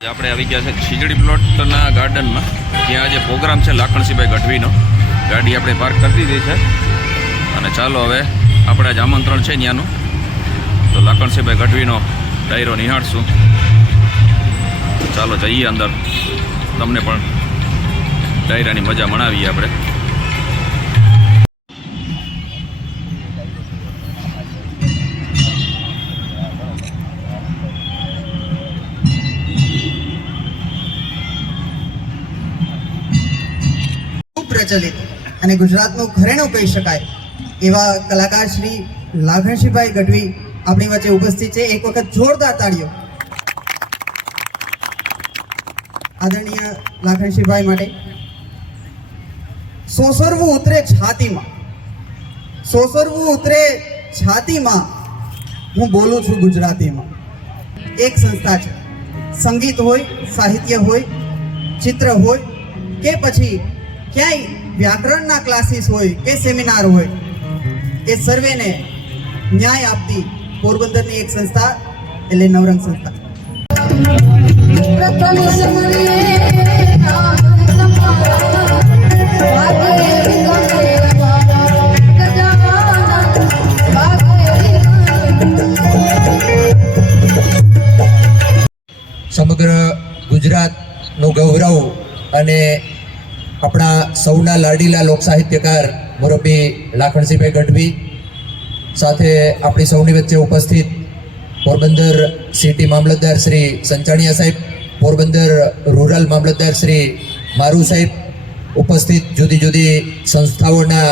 આપણે આવી ગયા છે ખીજડી પ્લોટના ગાર્ડનમાં, ત્યાં આજે પ્રોગ્રામ છે લાખણસિંહભાઈ ગઢવીનો. ગાડી આપણે પાર્ક કરી દીધી છે અને ચાલો હવે આપણે આજ આમંત્રણ છે ત્યાંનું, તો લાખણસિંહભાઈ ગઢવીનો ડાયરો નિહાળશું. ચાલો જઈએ અંદર, તમને પણ ડાયરાની મજા મણાવીએ આપણે. પ્રચલિત અને ગુજરાતનું ઘરેણું કહી શકાય એવા કલાકાર શ્રી લાખણસિંહભાઈ ગઢવી આપણી વચ્ચે ઉપસ્થિત છે. એક વખત જોરદાર તાળીઓ આદરણીય લાખણસિંહભાઈ માટે. સોસરવું ઉતરે છાતીમાં, સોસરવું ઉતરે છાતીમાં, હું બોલું છું ગુજરાતીમાં. એક સંસ્થા છે, સંગીત હોય, સાહિત્ય હોય, ચિત્ર હોય કે પછી ક્યાંય વ્યાકરણના ક્લાસીસ હોય કે સેમિનાર હોય, એ સર્વેને ન્યાય આપતી પોરબંદરની એક સંસ્થા એટલે નવરંગ સંસ્થા. સમગ્ર ગુજરાતનું ગૌરવ અને આપણા સૌના લાડીલા લોક સાહિત્યકાર મોરબી લાખણસિંહભાઈ ગઢવી સાથે આપણી સૌની વચ્ચે ઉપસ્થિત પોરબંદર સિટી મામલતદાર શ્રી સંચાણિયા સાહેબ, પોરબંદર રૂરલ મામલતદાર શ્રી મારુ સાહેબ, ઉપસ્થિત જુદી જુદી સંસ્થાઓના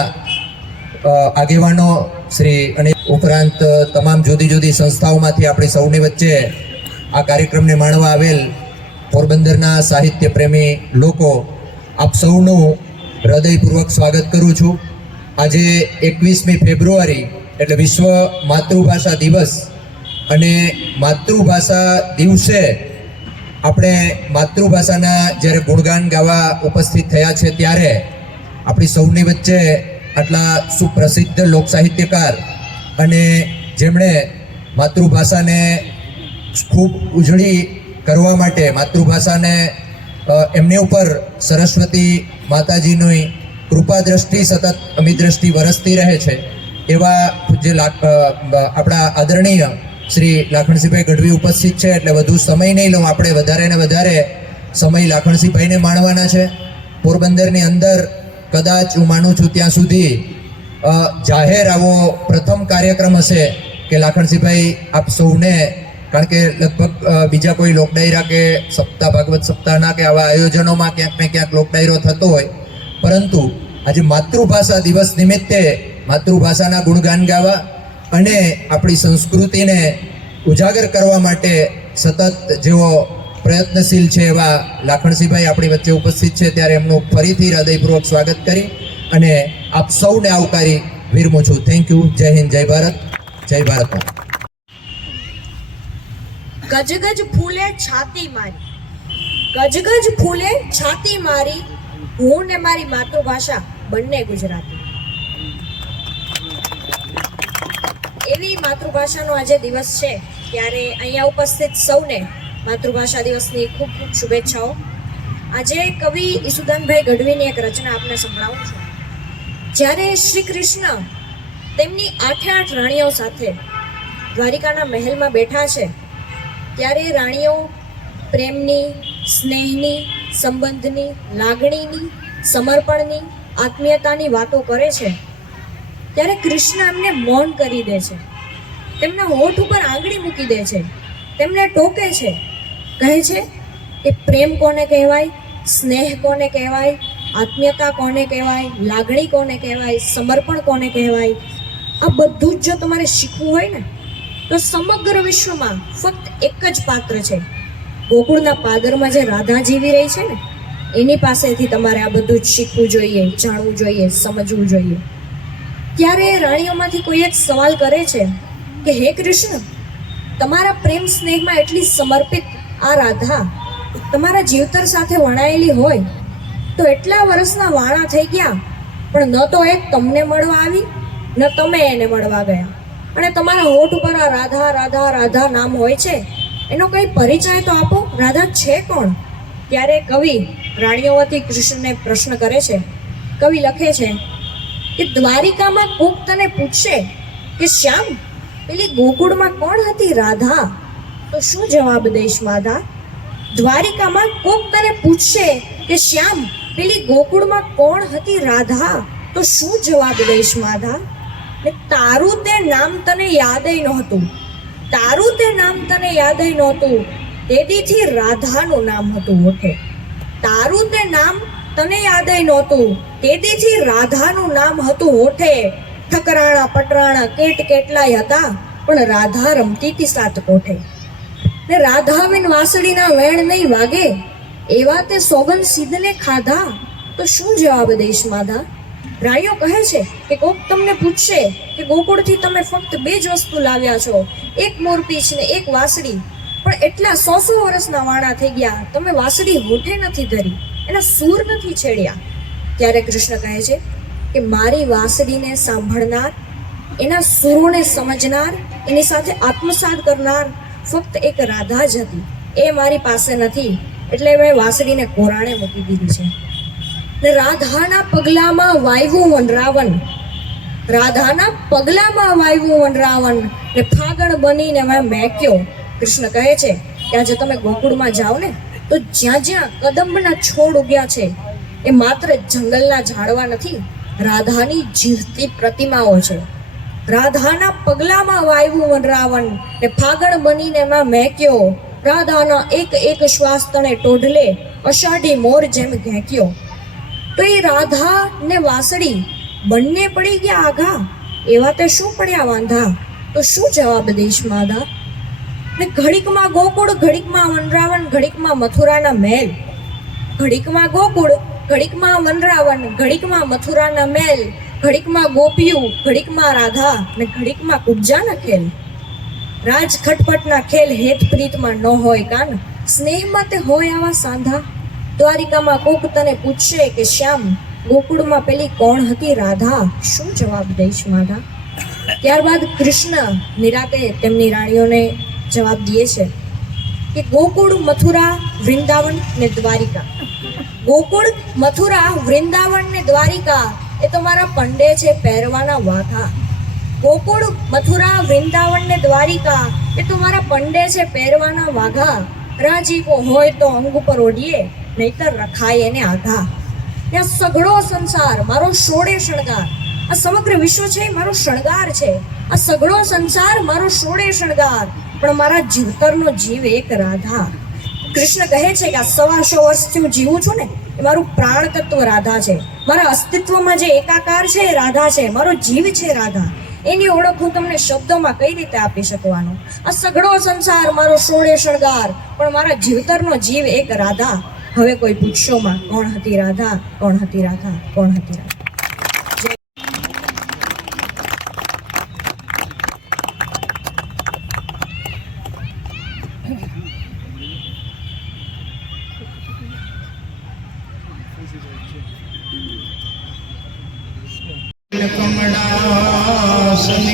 આગેવાનો શ્રી અને ઉપરાંત તમામ જુદી જુદી સંસ્થાઓમાંથી આપણી સૌની વચ્ચે આ કાર્યક્રમને માણવા આવેલ પોરબંદરના સાહિત્ય પ્રેમી લોકો, આપ સૌનું હૃદયપૂર્વક સ્વાગત કરું છું. આજે 21મી ફેબ્રુઆરી એટલે વિશ્વ માતૃભાષા દિવસ, અને માતૃભાષા દિવસે આપણે માતૃભાષાના જ્યારે ગુણગાન ગાવા ઉપસ્થિત થયા છે, ત્યારે આપણી સૌની વચ્ચે આટલા સુપ્રસિદ્ધ લોક સાહિત્યકાર અને જેમણે માતૃભાષાને ખૂબ ઉજળી કરવા માટે, માતૃભાષાને એમની ઉપર સરસ્વતી માતાજીની કૃપા દ્રષ્ટિ સતત અમી દ્રષ્ટિ વરસતી રહે છે, એવા જે આપણા આદરણીય શ્રી લાખણસિંહભાઈ ગઢવી ઉપસ્થિત છે. એટલે વધુ સમય નહીં લઉં, આપણે વધારે ને વધારે સમય લાખણસિંહભાઈને માણવાના છે. પોરબંદરની અંદર કદાચ હું માનું છું ત્યાં સુધી જાહેર આવો પ્રથમ કાર્યક્રમ હશે કે લાખણસિંહભાઈ આપ સૌને, કારણ કે લગભગ બીજા કોઈ લોક ડાયરા કે સપ્તાહ, ભાગવત સપ્તાહના કે આવા આયોજનોમાં ક્યાંક ને ક્યાંક લોક ડાયરો થતો હોય, પરંતુ આજે માતૃભાષા દિવસ નિમિત્તે માતૃભાષાના ગુણગાન ગાવા અને આપણી સંસ્કૃતિને ઉજાગર કરવા માટે સતત જેઓ પ્રયત્નશીલ છે એવા લાખણસિંહભાઈ આપણી વચ્ચે ઉપસ્થિત છે, ત્યારે એમનું ફરીથી હૃદયપૂર્વક સ્વાગત કરી અને આપ સૌને આવકારી વિરમું છું. Thank you. જય હિન્દ, જય ભારત, જય ભારત. ગજગજ ફૂલે છાતી મારી, ગજગજ ફૂલે છાતી મારી, હું ને મારી માતૃભાષા બંને ગુજરાતી. એવી માતૃભાષાનો આજે દિવસ છે, ત્યારે અહીંયા ઉપસ્થિત સૌને માતૃભાષા દિવસની ખૂબ ખૂબ શુભેચ્છાઓ. આજે કવિ ઈસુદાનભાઈ ગઢવીની એક રચના આપને સંભળાવું છું. જ્યારે શ્રી કૃષ્ણ તેમની 8 રાણીઓ સાથે દ્વારિકાના મહેલમાં બેઠા છે, ત્યારે રાણીઓ પ્રેમની, સ્નેહની, સંબંધની, લાગણીની, સમર્પણની, આત્મીયતાની વાતો કરે છે, ત્યારે કૃષ્ણ એમને મૌન કરી દે છે, તેમના હોઠ ઉપર આંગળી મૂકી દે છે, તેમને ટોકે છે, કહે છે કે પ્રેમ કોને કહેવાય, સ્નેહ કોને કહેવાય, આત્મીયતા કોને કહેવાય, લાગણી કોને કહેવાય, સમર્પણ કોને કહેવાય. આ બધું જ જો તમારે શીખવું હોય ને, તો સમગ્ર વિશ્વમાં ફક્ત એક જ પાત્ર છે, ગોકુળના પાદરમાં જે રાધા જીવી રહી છે ને, એની પાસેથી તમારે આ બધું જ શીખવું જોઈએ, જાણવું જોઈએ, સમજવું જોઈએ. ત્યારે રાણીઓમાંથી કોઈ એક સવાલ કરે છે કે હે કૃષ્ણ, તમારા પ્રેમ સ્નેહમાં એટલી સમર્પિત આ રાધા તમારા જીવતર સાથે વણાયેલી હોય તો એટલા વર્ષના વાણા થઈ ગયા, પણ ન તો એ તમને મળવા આવી, ન તમે એને મળવા ગયા, અને તમારા હોઠ ઉપર આ રાધા રાધા રાધા નામ હોય છે, એનો કઈ પરિચય તો આપો. રાધા છે કોણ? ત્યારે કવિ રાણીઓ વતી કૃષ્ણને પ્રશ્ન કરે છે. કવિ લખે છે કે દ્વારિકામાં કોક તને પૂછશે કે શ્યામ પેલી ગોકુળમાં કોણ હતી રાધા, તો શું જવાબ દઈશ માધા? દ્વારિકામાં કોક તને પૂછશે કે શ્યામ પેલી ગોકુળમાં કોણ હતી રાધા, તો શું જવાબ દઈશ માધા? ને તારું તે નામ તને યાદય નહોતું, તારું તે નામ તને યાદય નહોતું, તે દીથી રાધાનું નામ હતું ઓઠે. તારું તે નામ તને યાદય નહોતું, તે દીથી રાધાનું નામ હતું ઓઠે. ઠકરાણા પટરાણા કેટલાય હતા, પણ રાધા રમતી હતી સાત કોઠે. ને રાધા બિન વાસળીના વેણ નહીં વાગે, એવા તે સોગન સિદ્ધને ખાધા, તો શું જવાબ દઈશ માધા? રાણીઓ કહે છે કે કોક તમને પૂછશે કે ગોકુળથી તમે ફક્ત 2 જ વસ્તુ લાવ્યા છો, એક મોરપીંછ ને એક વાસળી, પણ એટલા 100 વર્ષના વાણા થઈ ગયા, તમે વાસળી હોઠે નથી ધરી, એના સૂર નથી છેડ્યા. ત્યારે કૃષ્ણ કહે છે કે મારી વાસળીને સાંભળનાર, એના સૂરોને સમજનાર, એની સાથે આત્મસાત કરનાર ફક્ત એક રાધા જ હતી. એ મારી પાસે નથી, એટલે મેં વાસળીને કોરાણે મૂકી દીધી છે. ને રાધાના પગલામાં વાયવું વનરાવન, રાધાના પગલામાં વાયવું વનરાવન, ને ફાગણ બનીને મેં મેક્યો. કૃષ્ણ કહે છે કે આજે તમે ગોકુળમાં જાઓ ને, તો જ્યાં જ્યાં કદંબના છોડ ઉગ્યા છે એ માત્ર જંગલના ઝાડવા નથી, રાધાની જીવતી પ્રતિમાઓ છે. રાધાના પગલામાં વાયવું વનરાવન, ને ફાગણ બનીને મેં મેક્યો. રાધાના એક એક શ્વાસ તણે ટોઢલે, અષાઢી મોર જેમ ઘેંક્યો. તો એ રાધા ને વાસળી બંને પડી ગયા આઘા, એવા તે શું પડ્યા વાંધા, તો શું જવાબ દઈશ માધા? ને ઘડીકમાં ગોકુળ, ઘડીકમાં વનરાવન, ઘડીકમાં મથુરાના મહેલ. ઘડીકમાં ગોકુળ, ઘડીકમાં વનરાવન, ઘડીકમાં મથુરાના મહેલ. ઘડીકમાં ગોપિયું, ઘડીકમાં રાધા, ને ઘડીકમાં કુબજાના ખેલ. રાજ ખટપટના ખેલ હેત પ્રીતમાં ન હોય કાન, સ્નેહમાં તે હોય આવા સાંધા. દ્વારિકામાં કોક તને પૂછશે કે શ્યામ ગોકુળમાં પેલી કોણ હતી રાધા, શું જવાબ દઈશ માધા? ત્યારબાદ કૃષ્ણ નિરાતે તેમની રાણીઓને જવાબ દે છે કે ગોકુળ, મથુરા, વૃંદાવન ને દ્વારિકા. ગોકુળ, મથુરા, વૃંદાવન ને દ્વારિકા એ તો મારા પંડે છે પહેરવાના વાઘા. ગોકુળ, મથુરા, વૃંદાવન ને દ્વારિકા એ તો મારા પંડે છે પહેરવાના વાઘા. રાજીપો હોય તો અંગ ઉપર ઓઢીએ, નહીતર રખાય એને આઘા. ત્યાં સઘળો સંસાર મારો સોળે શણગાર, આ સમગ્ર વિશ્વ છે મારો શણગાર છે. આ સઘળો સંસાર મારો સોળે શણગાર, પણ મારા જીવતરનો જીવ એક રાધા. કૃષ્ણ કહે છે કે આ 125 વર્ષથી હું જીવું છું ને, એ મારું પ્રાણ તત્વ રાધા છે. મારા અસ્તિત્વમાં જે એકાકાર છે એ રાધા છે, મારો જીવ છે રાધા. એની ઓળખ હું તમને શબ્દોમાં કઈ રીતે આપી શકવાનો? આ સઘળો સંસાર મારો સોળે શણગાર, પણ મારા જીવતરનો જીવ એક રાધા. હવે કોઈ પૂછશોમાં કોણ હતી રાધા, કોણ હતી રાધા, કોણ હતી રાધા?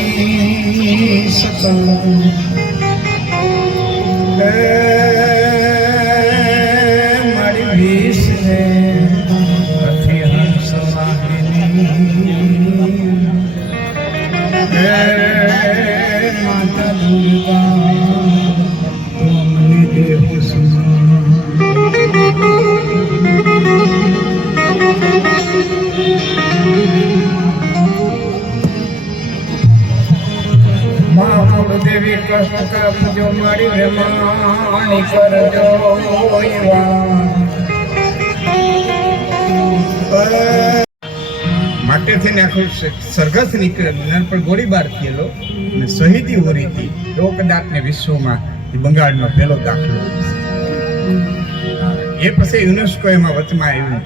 કમળાસની સકલ મારી ભીષને અથી હંસ માતા દુર્ગા મને દેવ દેવી કષ્ટ કાપજો મારી રમાણી કરજો માટે થઈને આખું સરઘસ નીકળે પર ગોળીબાર થયેલો અને શહીદી ઓરી હતી. એવો કદાચ ને વિશ્વમાં બંગાળનો પહેલો દાખલો. એ પછી યુનેસ્કો એમાં વચમાં આવ્યું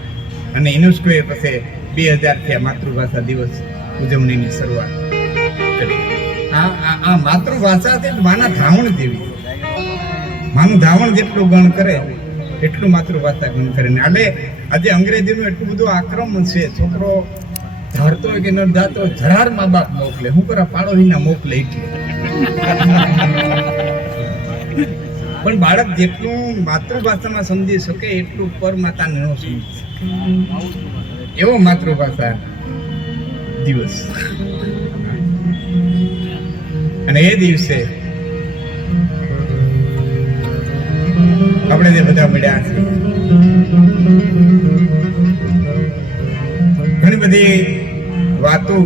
અને યુનેસ્કો એ પછી 2000 માતૃભાષા દિવસ ઉજવણીની શરૂઆત કરી. આ માતૃભાષા છે માના ધાવણ જેવી. માનું ધાવણ જેટલું ગણ કરે એટલું માતૃભાષા ગણ કરે. એટલે આજે અંગ્રેજીનું એટલું બધું આક્રમણ છે. છોકરો ધારતો હોય કે ન ધારતો હોય, ધરાર મા બાપ મોકલે. હું કરા પાડોશીના મોકલે એટલે પણ બાળક જેટલું માતૃભાષામાં સમજી શકે એટલું પરમાતાને ન સમજી શકે. એવો માતૃભાષા દિવસ. અને એ દિવસે આપણે જે બધા મળ્યા છે, ઘણી બધી વાતો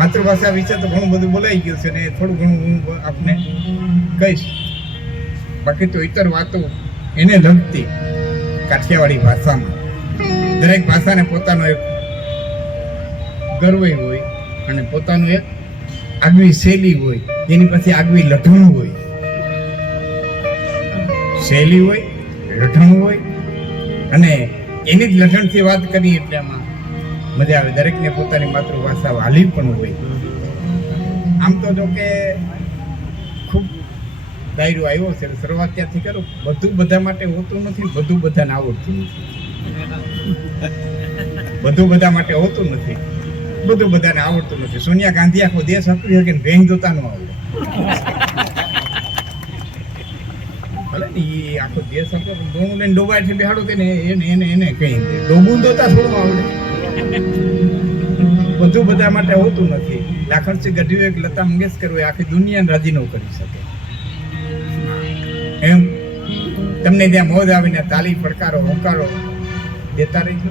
માતૃભાષા વિશે તો ઘણું બધું બોલાઈ ગયું છે ને થોડું ઘણું હું આપને કહીશ. બાકી તો ઇતર વાતો એને લગતી કાઠિયાવાડી ભાષામાં દરેક ભાષાને પોતાનો એક ગર્વ હોય અને પોતાનું એક આગવી શૈલી હોય, એની પછી આગવી લઢણ હોય. શૈલી હોય, લઢણ હોય, અને એની જ લઢણથી વાત કરી એટલે એમાં મજા આવે. દરેકને પોતાની માતૃભાષા વાલી પણ હોય. આમ તો જો કે ખૂબ દાયરો આવ્યો છે, શરૂઆત ત્યાંથી કરું. બધું બધા માટે હોતું નથી, બધું બધાને આવડતું નથી. બધું બધા માટે હોતું નથી, બધું બધાને આવડતું નથી. સોનિયા ગાંધી આખો દેશ આપી શકે ને બેંક જોતા ન આવડે. ભલે ને એ આખો દેશ આપે ડોમું લઈને ડોબાથી બેહાડો તેને એને કઈ ડોબું જોતા થોડું આવડે. બધું બધા માટે હોતું નથી. લાખણસિંહ ગઢવી એક લતા મંગેશકર હોય, આખી દુનિયાને રાજી ન કરી શકે. એમ તમને ત્યાં મોજ આવીને તાલી પડકારો હોકારો દેતા રહીજો.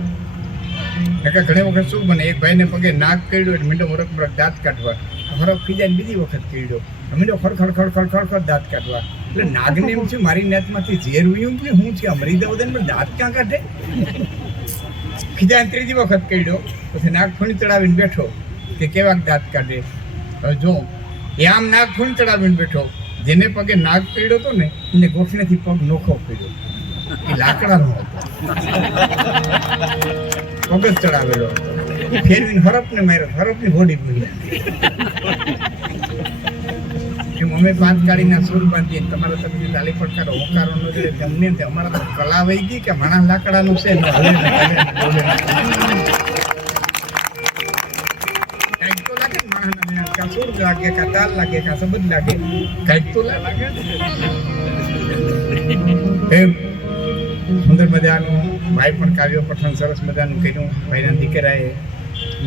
ઘણી વખત શું બને, એક ભાઈને પગે નાક કર્યો એટલે મીંડો મોરક મોરક દાંત કાઢવા, ફરક ખીજાને બીજી વખત કર્યો, મીંડો ખડખડ ખડખડ ખડખડ દાંત કાઢવા. એટલે નાગને એમ છે મારી નેતમાંથી ઝેર ઉયું કે હું છે અમરી દઉં પણ દાંત ક્યાં કાઢે. ખીજાને ત્રીજી વખત કર્યો, પછી નાક ખૂણી ચડાવીને બેઠો કે કેવાક દાંત કાઢે. હવે જો એ આમ નાક ખૂણી ચડાવીને બેઠો, જેને પગે નાગ પડ્યો હતો ને એને ગોઠણેથી પગ નોખો પડ્યો. એ લાકડાનો હતો, પગ જ ચડાવેલો હતો. એ ફેરવીને હરપને માર્યો, હરપની હોડી ભૂલી. એમ અમે 5 ગાડીના સૂર બાંધીએ, તમારા તરફથી તાલી પડકારો હોકારો ન જોઈએ. તમને અમારા તો કલા વહી ગઈ કે માણસ લાકડાનું છે ને હલે ને હલે ને બોલે ને. કંઈક તો લાગે ને માણસના, કાં સૂર લાગે, કાં તાલ લાગે, કાં શબ્દ લાગે, કંઈક તો લાગે. એમ સુંદર મજાનું ભાઈ પણ કાવ્ય પઠન સરસ મજાનું કર્યું. ભાઈના દીકરાએ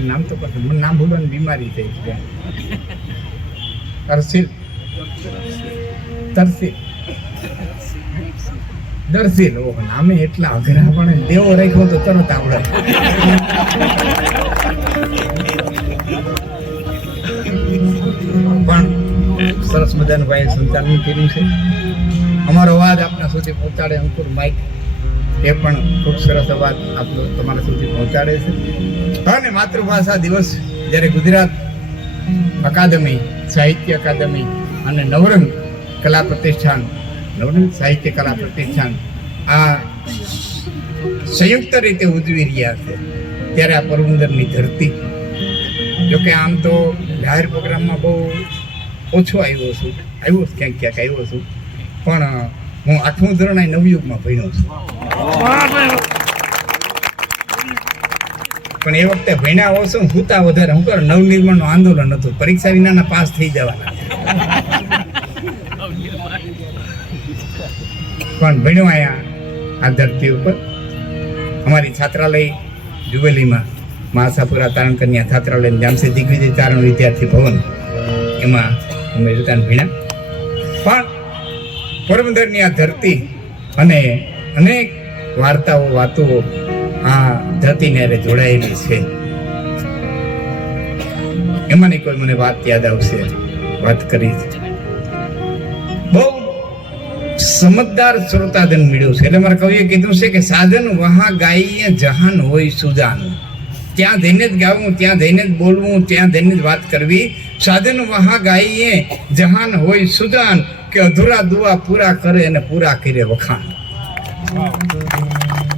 નામ તો પઠન, મને નામ ભૂલવાની બીમારી થઈ છે. દર્શીલ. ઓહ, નામે એટલા અઘરા પણ દેવો રાખ્યો તો તરત આવડે. પણ સરસ મજાનું ભાઈ સંચાલન કર્યું છે. અમારો અવાજ આપના સુધી પહોંચાડે અંકુર માઇક, એ પણ ખૂબ સરસ અવાજ આપણો તમારા સુધી પહોંચાડે છે. અને માતૃભાષા દિવસ જ્યારે ગુજરાત અકાદમી, સાહિત્ય અકાદમી અને નવરંગ કલા પ્રતિષ્ઠાન, નવરંગ સાહિત્ય કલા પ્રતિષ્ઠાન આ સંયુક્ત રીતે ઉજવી રહ્યા છે, ત્યારે આ પોરબંદરની ધરતી, જોકે આમ તો જાહેર પ્રોગ્રામમાં બહુ ઓછો આવ્યો છું, ક્યાંક આવ્યો છું, પણ હું 8મું ધોરણ નવયુગમાં ભણ્યો છું. પણ એ વખતે ભણ્યા ઓછો, હુતા વધારે. હું કરો નવનિર્માણનું આંદોલન હતું, પરીક્ષા વિનાના પાસ થઈ જવાના. પણ ભણ્યો અહીંયા આ ધરતી ઉપર. અમારી છાત્રાલય જુવેલીમાં મહાસાપુરા તારણ કન્યા છાત્રાલય જામશે દિગ્વિજય ચારણ વિદ્યાર્થી ભવન, એમાં અમે દુકાન ભણ્યા. પણ પોરબંદરની આ ધરતી અને અનેક વાર્તાઓ વાતો આ ધરતીને જોડાયેલી છે. એમાંની કોઈ મને વાત યાદ આવશે, વાત કરી. બહુ સમજદાર શ્રોતાજન મળ્યું છે. એટલે મારા કવિએ કીધું છે કે સાધન વહા ગાઈએ જહાન હોય સુજાન. ત્યાં જઈને જ ગાવું, ત્યાં જઈને જ બોલવું, ત્યાં જઈને જ વાત કરવી. સાધન વહા ગાઈએ જહાન હોય સુજાન, કે અધૂરા દુઆ પૂરા કરે અને પૂરા કરે વખાણ.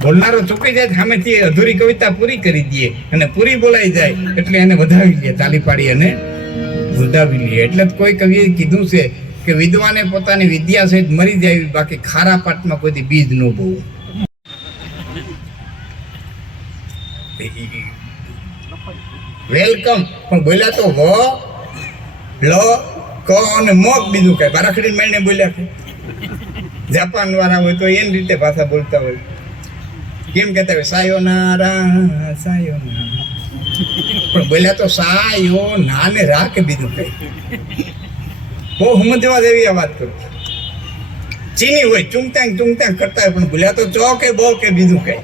બોલનારો ચૂકી જાય, સામેથી અધૂરી કવિતા પૂરી કરી દે અને પૂરી બોલાઈ જાય એટલે એને વધાવી લે, તાલી પાડી અને વધાવી લે. એટલે જ કોઈ કવિએ કીધું છે કે વિદ્વાને પોતાની વિદ્યા સહિત મરી જાય, બાકી ખારા પાટમાં કોઈ બીજ ન બોવું. વેલકમ પણ બોલ્યા તો વ લ ક અને મોગ, બીજું કઈ બારાખડી માઈને બોલ્યા કે જાપાન વાળા હોય તો એની રીતે ભાષા બોલતા હોય. કેમ કહેતા હોય સાયોનારા સાયોનારા, પણ બોલ્યા તો સાયો ના ને રા કે બીજું કઈ. બહુ સમજવા જેવી આ વાત કરું. ચીની હોય ચૂંગતાંગ કરતા હોય, પણ બોલ્યા તો ચો કે બહુ કે બીજું કઈ.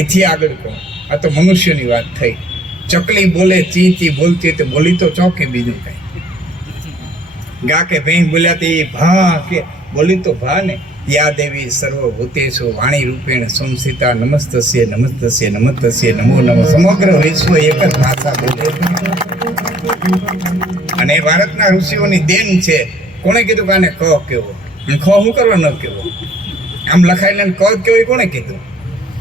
એથી આગળ કહો, આ તો મનુષ્યની વાત થઈ. ચકલી બોલે ચી બોલતી તો બોલી તો ચો કે બીજું કઈ. ગા કે ભેં બોલ્યા તો એ ભા કે બોલી તો ભા ને. યા દેવી સર્વભૂતેષુ વાણી રૂપેણ સંસ્થિતા નમસ્તસ્ય નમસ્તસ્ય નમસ્તસ્ય નમો નમઃ. સમગ્ર વિશ્વ એક જ ભાષા બોલે. અને ભારતના ઋષિઓની દેન છે. કોણે કીધું કે આને ક કેવો અને ખ શું કરવા ન કેવો? આમ લખાઈને ક કેવો એ કોણે કીધું?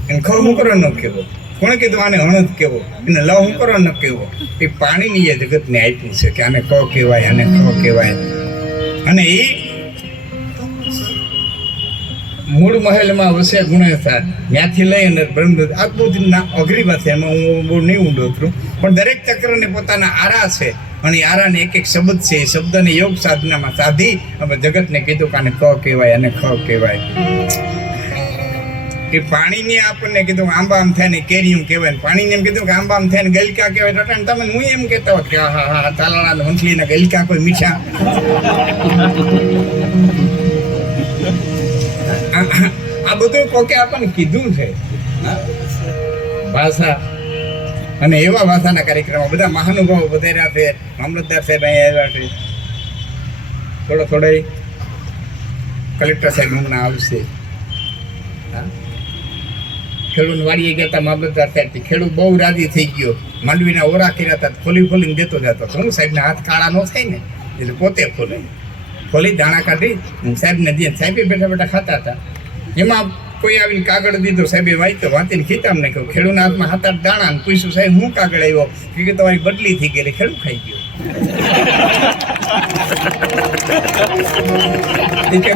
એને ખ શું કરવા ન કેવો? કોણે કીધું આને હણદ કેવો? એને લવ શું કરવા ન કેવો? એ પાણીની એ જગતને આપ્યું છે કે આને ક કહેવાય, આને ખ કહેવાય. અને એ મૂળ મહેલમાં વસે ગુણેશા, ત્યાંથી લઈ અને બ્રહ્મ આ બહુ અઘરી વાત છે, એમાં હું બહુ નહીં ઊંડો ઉતરું. પણ દરેક ચક્રને પોતાના આરા છે, અને એ આરાને એક એક શબ્દ છે. એ શબ્દને યોગ સાધનામાં સાધી હવે જગતને કીધું કે આને ક કહેવાય, આને ખ કહેવાય. એ પાણીને આપણને કીધું આંબા આમ થાય ને કેરીયું કહેવાય, પાણીને એમ કીધું કે આંબા આમ થાય ને ગલકા કહેવાય. રટાણ તમે હું એમ કહેતા હોત કે હા હા તાલાળા વંથલીના ગલકા કોઈ મીઠા. આ બધું કોકે આપણને કીધું છે ભાષા. અને એવા ભાષાના કાર્યક્રમો બધા મહાનુભાવો વધાર્યા છે. મામલતદાર સાહેબ અહીંયા આવ્યા છે. થોડો કલેક્ટર સાહેબ હમણાં આવશે. ખેડૂત વાડીએ ગયા હતા મામલતદાર સાહેબથી. ખેડૂત બહુ રાજી થઈ ગયો. માંડવીના ઓરા કર્યા હતા, ખોલીને દેતો જતો. હું સાહેબના હાથ કાળા ન થાય ને એટલે પોતે ખોલી દાણા કાઢી સાહેબને દે. સાહેબે બેઠા ખાતા હતા. એમાં કોઈ આવીને કાગળ દીધો, સાહેબે વાંચીને ખીતામ નાખ્યો. ખેડૂતના હાથમાં 7-8 દાણા. પૂછ્યું સાહેબ હું કાગળ આવ્યો? કે તમારી બદલી થઈ ગઈ. ખેડૂત ખાઈ ગયો.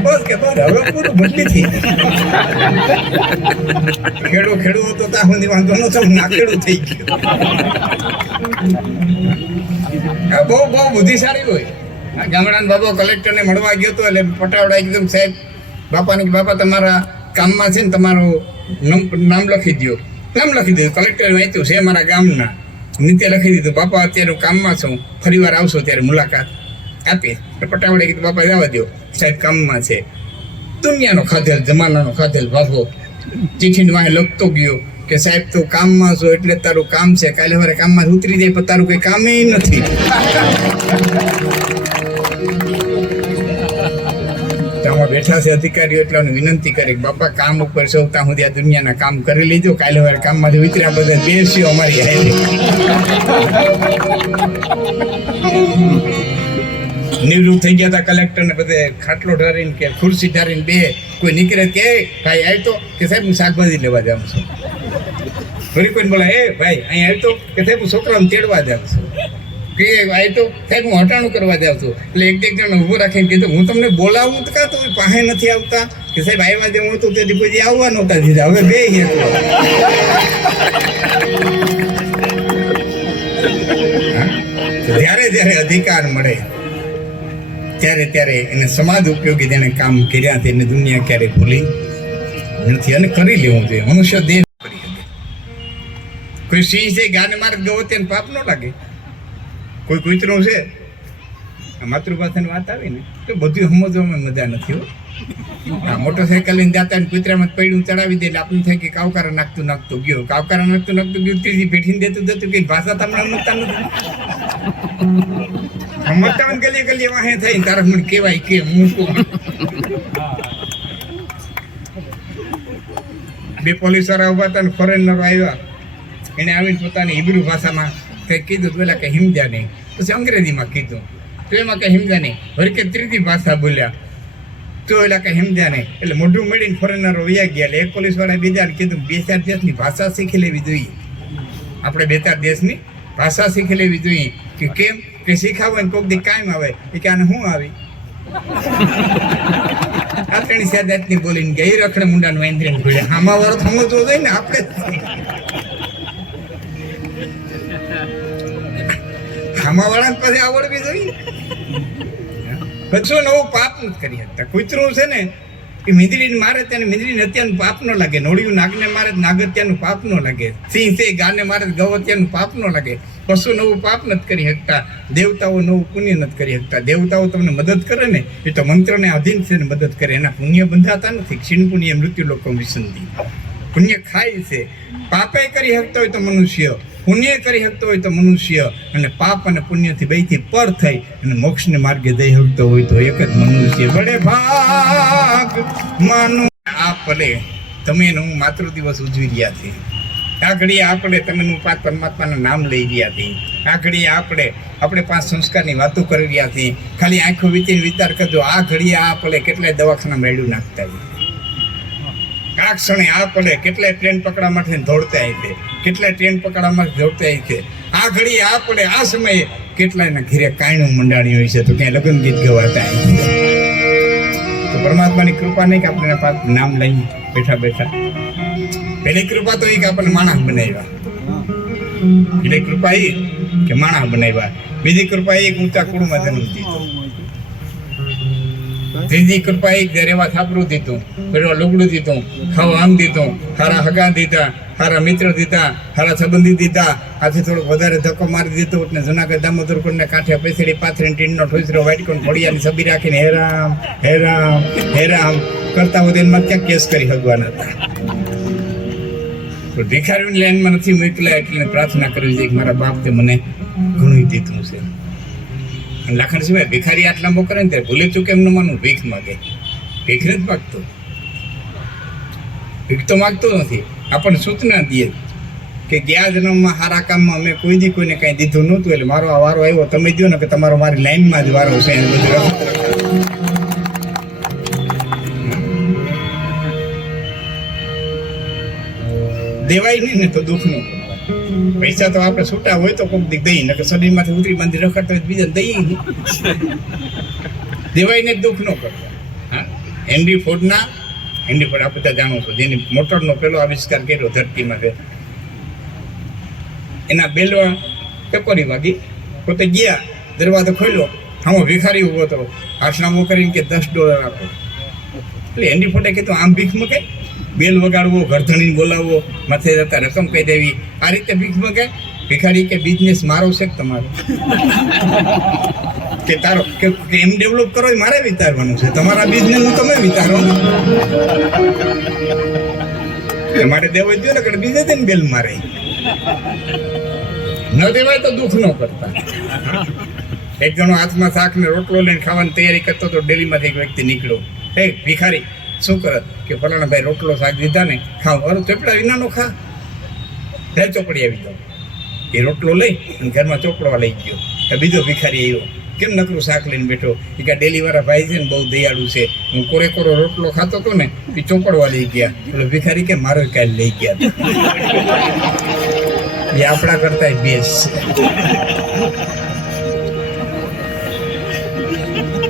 બસ હવે પૂરું બદલી થઈ ગઈ. ખેડૂત હતો ત્યાં સુધી વાંધો નતો, ના ખેડૂત થઈ ગયો. બહુ બુદ્ધિશાળી હોય. ગામડાના બાબા કલેક્ટરને મળવા ગયો હતો એટલે પટાવડા એકદમ સાહેબ બાપાને કે બાપા તમારા કામમાં છે ને તમારું નામ લખી દો. નામ લખી દીધું. કલેક્ટરે વાંચ્યું છે મારા ગામના, નીચે લખી દીધું બાપા અત્યારે હું કામમાં છું, ફરી વાર આવશો ત્યારે મુલાકાત આપી. પટાવડે કીધું બાપા જવા દો, સાહેબ કામમાં છે. દુનિયાનો ખાધેલ જમાનાનો ખાધેલ બાપો ચીઠીને વાંહે લખતો ગયો કે સાહેબ તું કામમાં છો એટલે તારું કામ છે, કાલે સવારે કામમાં ઉતરી જાય પણ તારું કંઈ કામે નથી. આમાં બેઠા છે અધિકારીઓ એટલે વિનંતી કરી બાપા કામ ઉપર સૌ ત્યાં સુધી આ દુનિયાના કામ કરી લીધો, કાલે સવારે કામમાંથી ઉતર્યા બધા બેસ્યો અમારી હારે. નિવૃત્ત થઈ ગયા હતા કલેક્ટરને બધે ખાટલો ઢારીને કે ખુરશી ઢારીને બે કોઈ નીકળે કે ભાઈ આવતો કે સાહેબ હું શાકભાજી લેવા જાઉં છું. ફરી કોઈને બોલા એ ભાઈ અહીં આવતો કે સાહેબ હું છોકરાઓને તેડવા જાઉં છું. કે આવતો સાહેબ હું હટાણું કરવા જાઉં છું. એટલે એક જણ ઊભો રાખીને કીધું હું તમને બોલાવું તો કાં તો પાસે નથી આવતા કે સાહેબ આવ્યા જેવું હતું તેથી કોઈ આવવા નહોતા દીધા, હવે બે જ્યારે અધિકાર મળે ત્યારે એને સમાજ ઉપયોગી જેને કામ કર્યા તેને દુનિયા ક્યારે ભૂલી નથી અને કરી લેવું જોઈએ. મનુષ્ય દેહ કરી શકે. કોઈ સિંહ છે ગાને માર્ગ ગયો તેને પાપ ન લાગે. કોઈ કૂતરું છે માતૃભાષાની વાત આવી ને તો બધું સમજવામાં મજા નથી. આ મોટરસાઇકલ લઈને જાતા ને કૂતરામાં પૈડું ચડાવી દે એટલે આપણને થાય કે કાવકારા નાખતું ગયો ત્રીજી પેઠીને દેતું કે ભાષા તમને સમજતા નથી. સમજતા ગલીએ વાહે થઈ તારે મને કહેવાય કે મૂકું. બે પોલીસ વાળા ઉભા હતા ને ફોરેનરો આવ્યા. એને આવીને પોતાની હિબ્રુ ભાષામાં કંઈક કીધું તો પેલા કંઈ સમજ્યા નહીં. પછી અંગ્રેજીમાં કીધું તો એમાં કંઈ સમજ્યા નહીં. વળી કે ત્રીજી ભાષા બોલ્યા તો એલા કંઈ સમજ્યા નહીં. એટલે મોઢું મળીને ફોરેનરો વયા ગયા. એટલે એક પોલીસ વાળા બીજાને કીધું 2-4 દેશની ભાષા શીખી લેવી જોઈએ. આપણે 2-4 દેશની ભાષા શીખી લેવી જોઈએ. કે કેમ કે શીખાવે ને કોઈક દી કાયમ આવે એ કે આને શું આવી આ 3-4 જાતની બોલીને ગયા. એ રખડે મુંડાનું વાંદરીને ભૂલ્યા. આમાં વાળો સમજવો જોઈએ ને આપણે. આમાં વાળા પાસે આવડવી જોઈએ. કશું નવું પાપ નથી કરી શકતા. કૂતરું છે ને એ મીંદડીને મારે તેને મીંદડીને અત્યારનું પાપ ન લાગે. નોળિયું નાગને મારે નાગ અત્યારનું પાપ ન લાગે. સિંહ છે ગાને મારે ગૌ અત્યારનું પાપ ન લાગે. પશુ નવું પાપ નથી કરી શકતા. દેવતાઓ નવું પુણ્ય નથી કરી શકતા. દેવતાઓ તમને મદદ કરે ને એ તો મંત્રને આધીન છે ને મદદ કરે. એના પુણ્ય બંધાતા નથી. ક્ષીણ પુણ્ય મૃત્યુ લોકો વિસંધિ. પુણ્ય ખાય છે. પાપે કરી શકતો હોય તો મનુષ્ય, પુણ્ય કરી શકતો હોય તો મનુષ્ય, અને પાપ અને પુણ્યથી બેથી પર થઈ અને મોક્ષને માર્ગે જઈ શકતો હોય તો એક જ મનુષ્ય. બડે ભાગ માનું આ પલે તમે હું માતૃ દિવસ ઉજવી રહ્યા છીએ. આ ઘડીએ આપણે તમે પાંચ પરમાત્માના નામ લઈ રહ્યા છીએ. આ ઘડીએ આપણે પાંચ સંસ્કારની વાતો કરી રહ્યા છીએ. ખાલી આંખો વીતીને વિચાર કરજો, આ ઘડીએ આ પલે કેટલાય દવાખાના મેળ્યું નાખતા હોય. આ ક્ષણે આ પલે કેટલાય ટ્રેન પકડવા માટે દોડતા હોય છે. કેટલાય ટ્રેન પકડવા માટે દોડતા હોય છે. આ ઘડીએ આ પલે આ સમયે કેટલાયના ઘીરે કાયણું મંડાણી હોય છે તો ક્યાંય લગ્ન ગીત ગવાતા હોય છે. તો પરમાત્માની કૃપા નહીં કે આપણે પાંચ નામ લઈ બેઠા બેઠા. પહેલી કૃપા તો એ કે આપણને માણસ બનાવ્યા. એટલે કૃપા એ કે માણસ બનાવ્યા. બીજી કૃપા એ ઊંચા કુળમાં જન્મ દીધો. ત્રીજી કૃપા એ રહેવા છાપરું દીધું, પહેરવા લુગડું દીધું, ખાવા આમ દીધું, સારા હગા દીધા, સારા મિત્ર દીધા, સારા સંબંધી દીધા. આથી થોડોક વધારે ધક્કો મારી દીધો એટલે જુનાગઢ દામોદર કુંડને કાંઠે પેસડી પાથરીને ટીનનો ઠોસરો વાટકોને ઘોડિયાની છબી રાખીને હેરામ હેરામ હેરામ કરતા હોય એમાં ક્યાં કેસ કરી શકવાના હતા. ભિખારીઓની લાઈનમાં નથી મોકલ્યા એટલે પ્રાર્થના કરવી જોઈએ કે મારા બાપ તે મને ઘણું દીધું છે. અને લાખણ સિવાય ભિખારી આટલા લાંબો કરે ને ત્યારે ભૂલે ચૂકે એમ ન માનવું. ભીખ માગે, ભીખ નથી માગતો. ભીખ તો માગતો નથી. આપણને સૂચના દે કે ગયા જન્મમાં સારા કામમાં અમે કોઈ દી કોઈને કાંઈ દીધું નહોતું એટલે મારો આ વારો આવ્યો, તમે દો ને કે તમારો મારી લાઈનમાં જ વારો છે. એને બધું દેવાય નહીં ને તો દુઃખનું. પૈસા તો આપણે છૂટા હોય તો કોઈક દી દઈ ને શરીરમાંથી ઉતરી બાંધી રખડતા હોય બીજા દઈએ નહીં. દેવાઈને દુઃખ ન કરતા. હા, હેનરી ફોર્ડ આ બધા જાણો છો, જેની મોટરનો પેલો આવિષ્કાર કર્યો ધરતીમાં. એના બેલવા ટકોરી વાગી, પોતે ગયા, દરવાજો ખોલ્યો, આમાં ભિખારી ઉભો હતો, હાથનામો કરીને કે $10 આપો. એટલે હેનરી ફોર્ડે કીધું આમ ભીખ મકે, બેલ વગાડવો, ઘરધણીને બોલાવવો, માથે જતા રકમ કહી દેવી, આ રીતે ભીખ મકે. ભિખારી કે બિઝનેસ મારો છે કે તમારો? કે તારો કે એમ ડેવલપ કરો એ મારે વિચારવાનું છે. તમારા બિઝનેસ નું તમે વિચારો. તમારે દેવો જોઈએ ને કે બીજે ને બેલ મારે ન દેવાય તો દુઃખ ન કરતા. એક જણો હાથમાં શાક ને રોટલો લઈને ખાવાની તૈયારી કરતો તો ડેલીમાંથી એક વ્યક્તિ નીકળ્યો. હે ભિખારી શું કરત? કે ફલાણા ભાઈ રોટલો શાક દીધા ને ખાવ. અરે ચોપડા વિનાનો ખા, લે ચોપડી આવી જાવ. એ રોટલો લઈ અને ઘરમાં ચોપડવા લઈ ગયો. બીજો ભિખારી આવ્યો, કેમ નકરું શાક લઈને બેઠો? એ કે ડેલીવાળા ભાઈ છે ને બહુ દયાળુ છે, હું કોરે કોરો રોટલો ખાતો હતો ને એ ચોપડવા લઈ ગયા. એટલે ભિખારી કે મારો કાલ લઈ ગયા. એ આપણા કરતા બેસ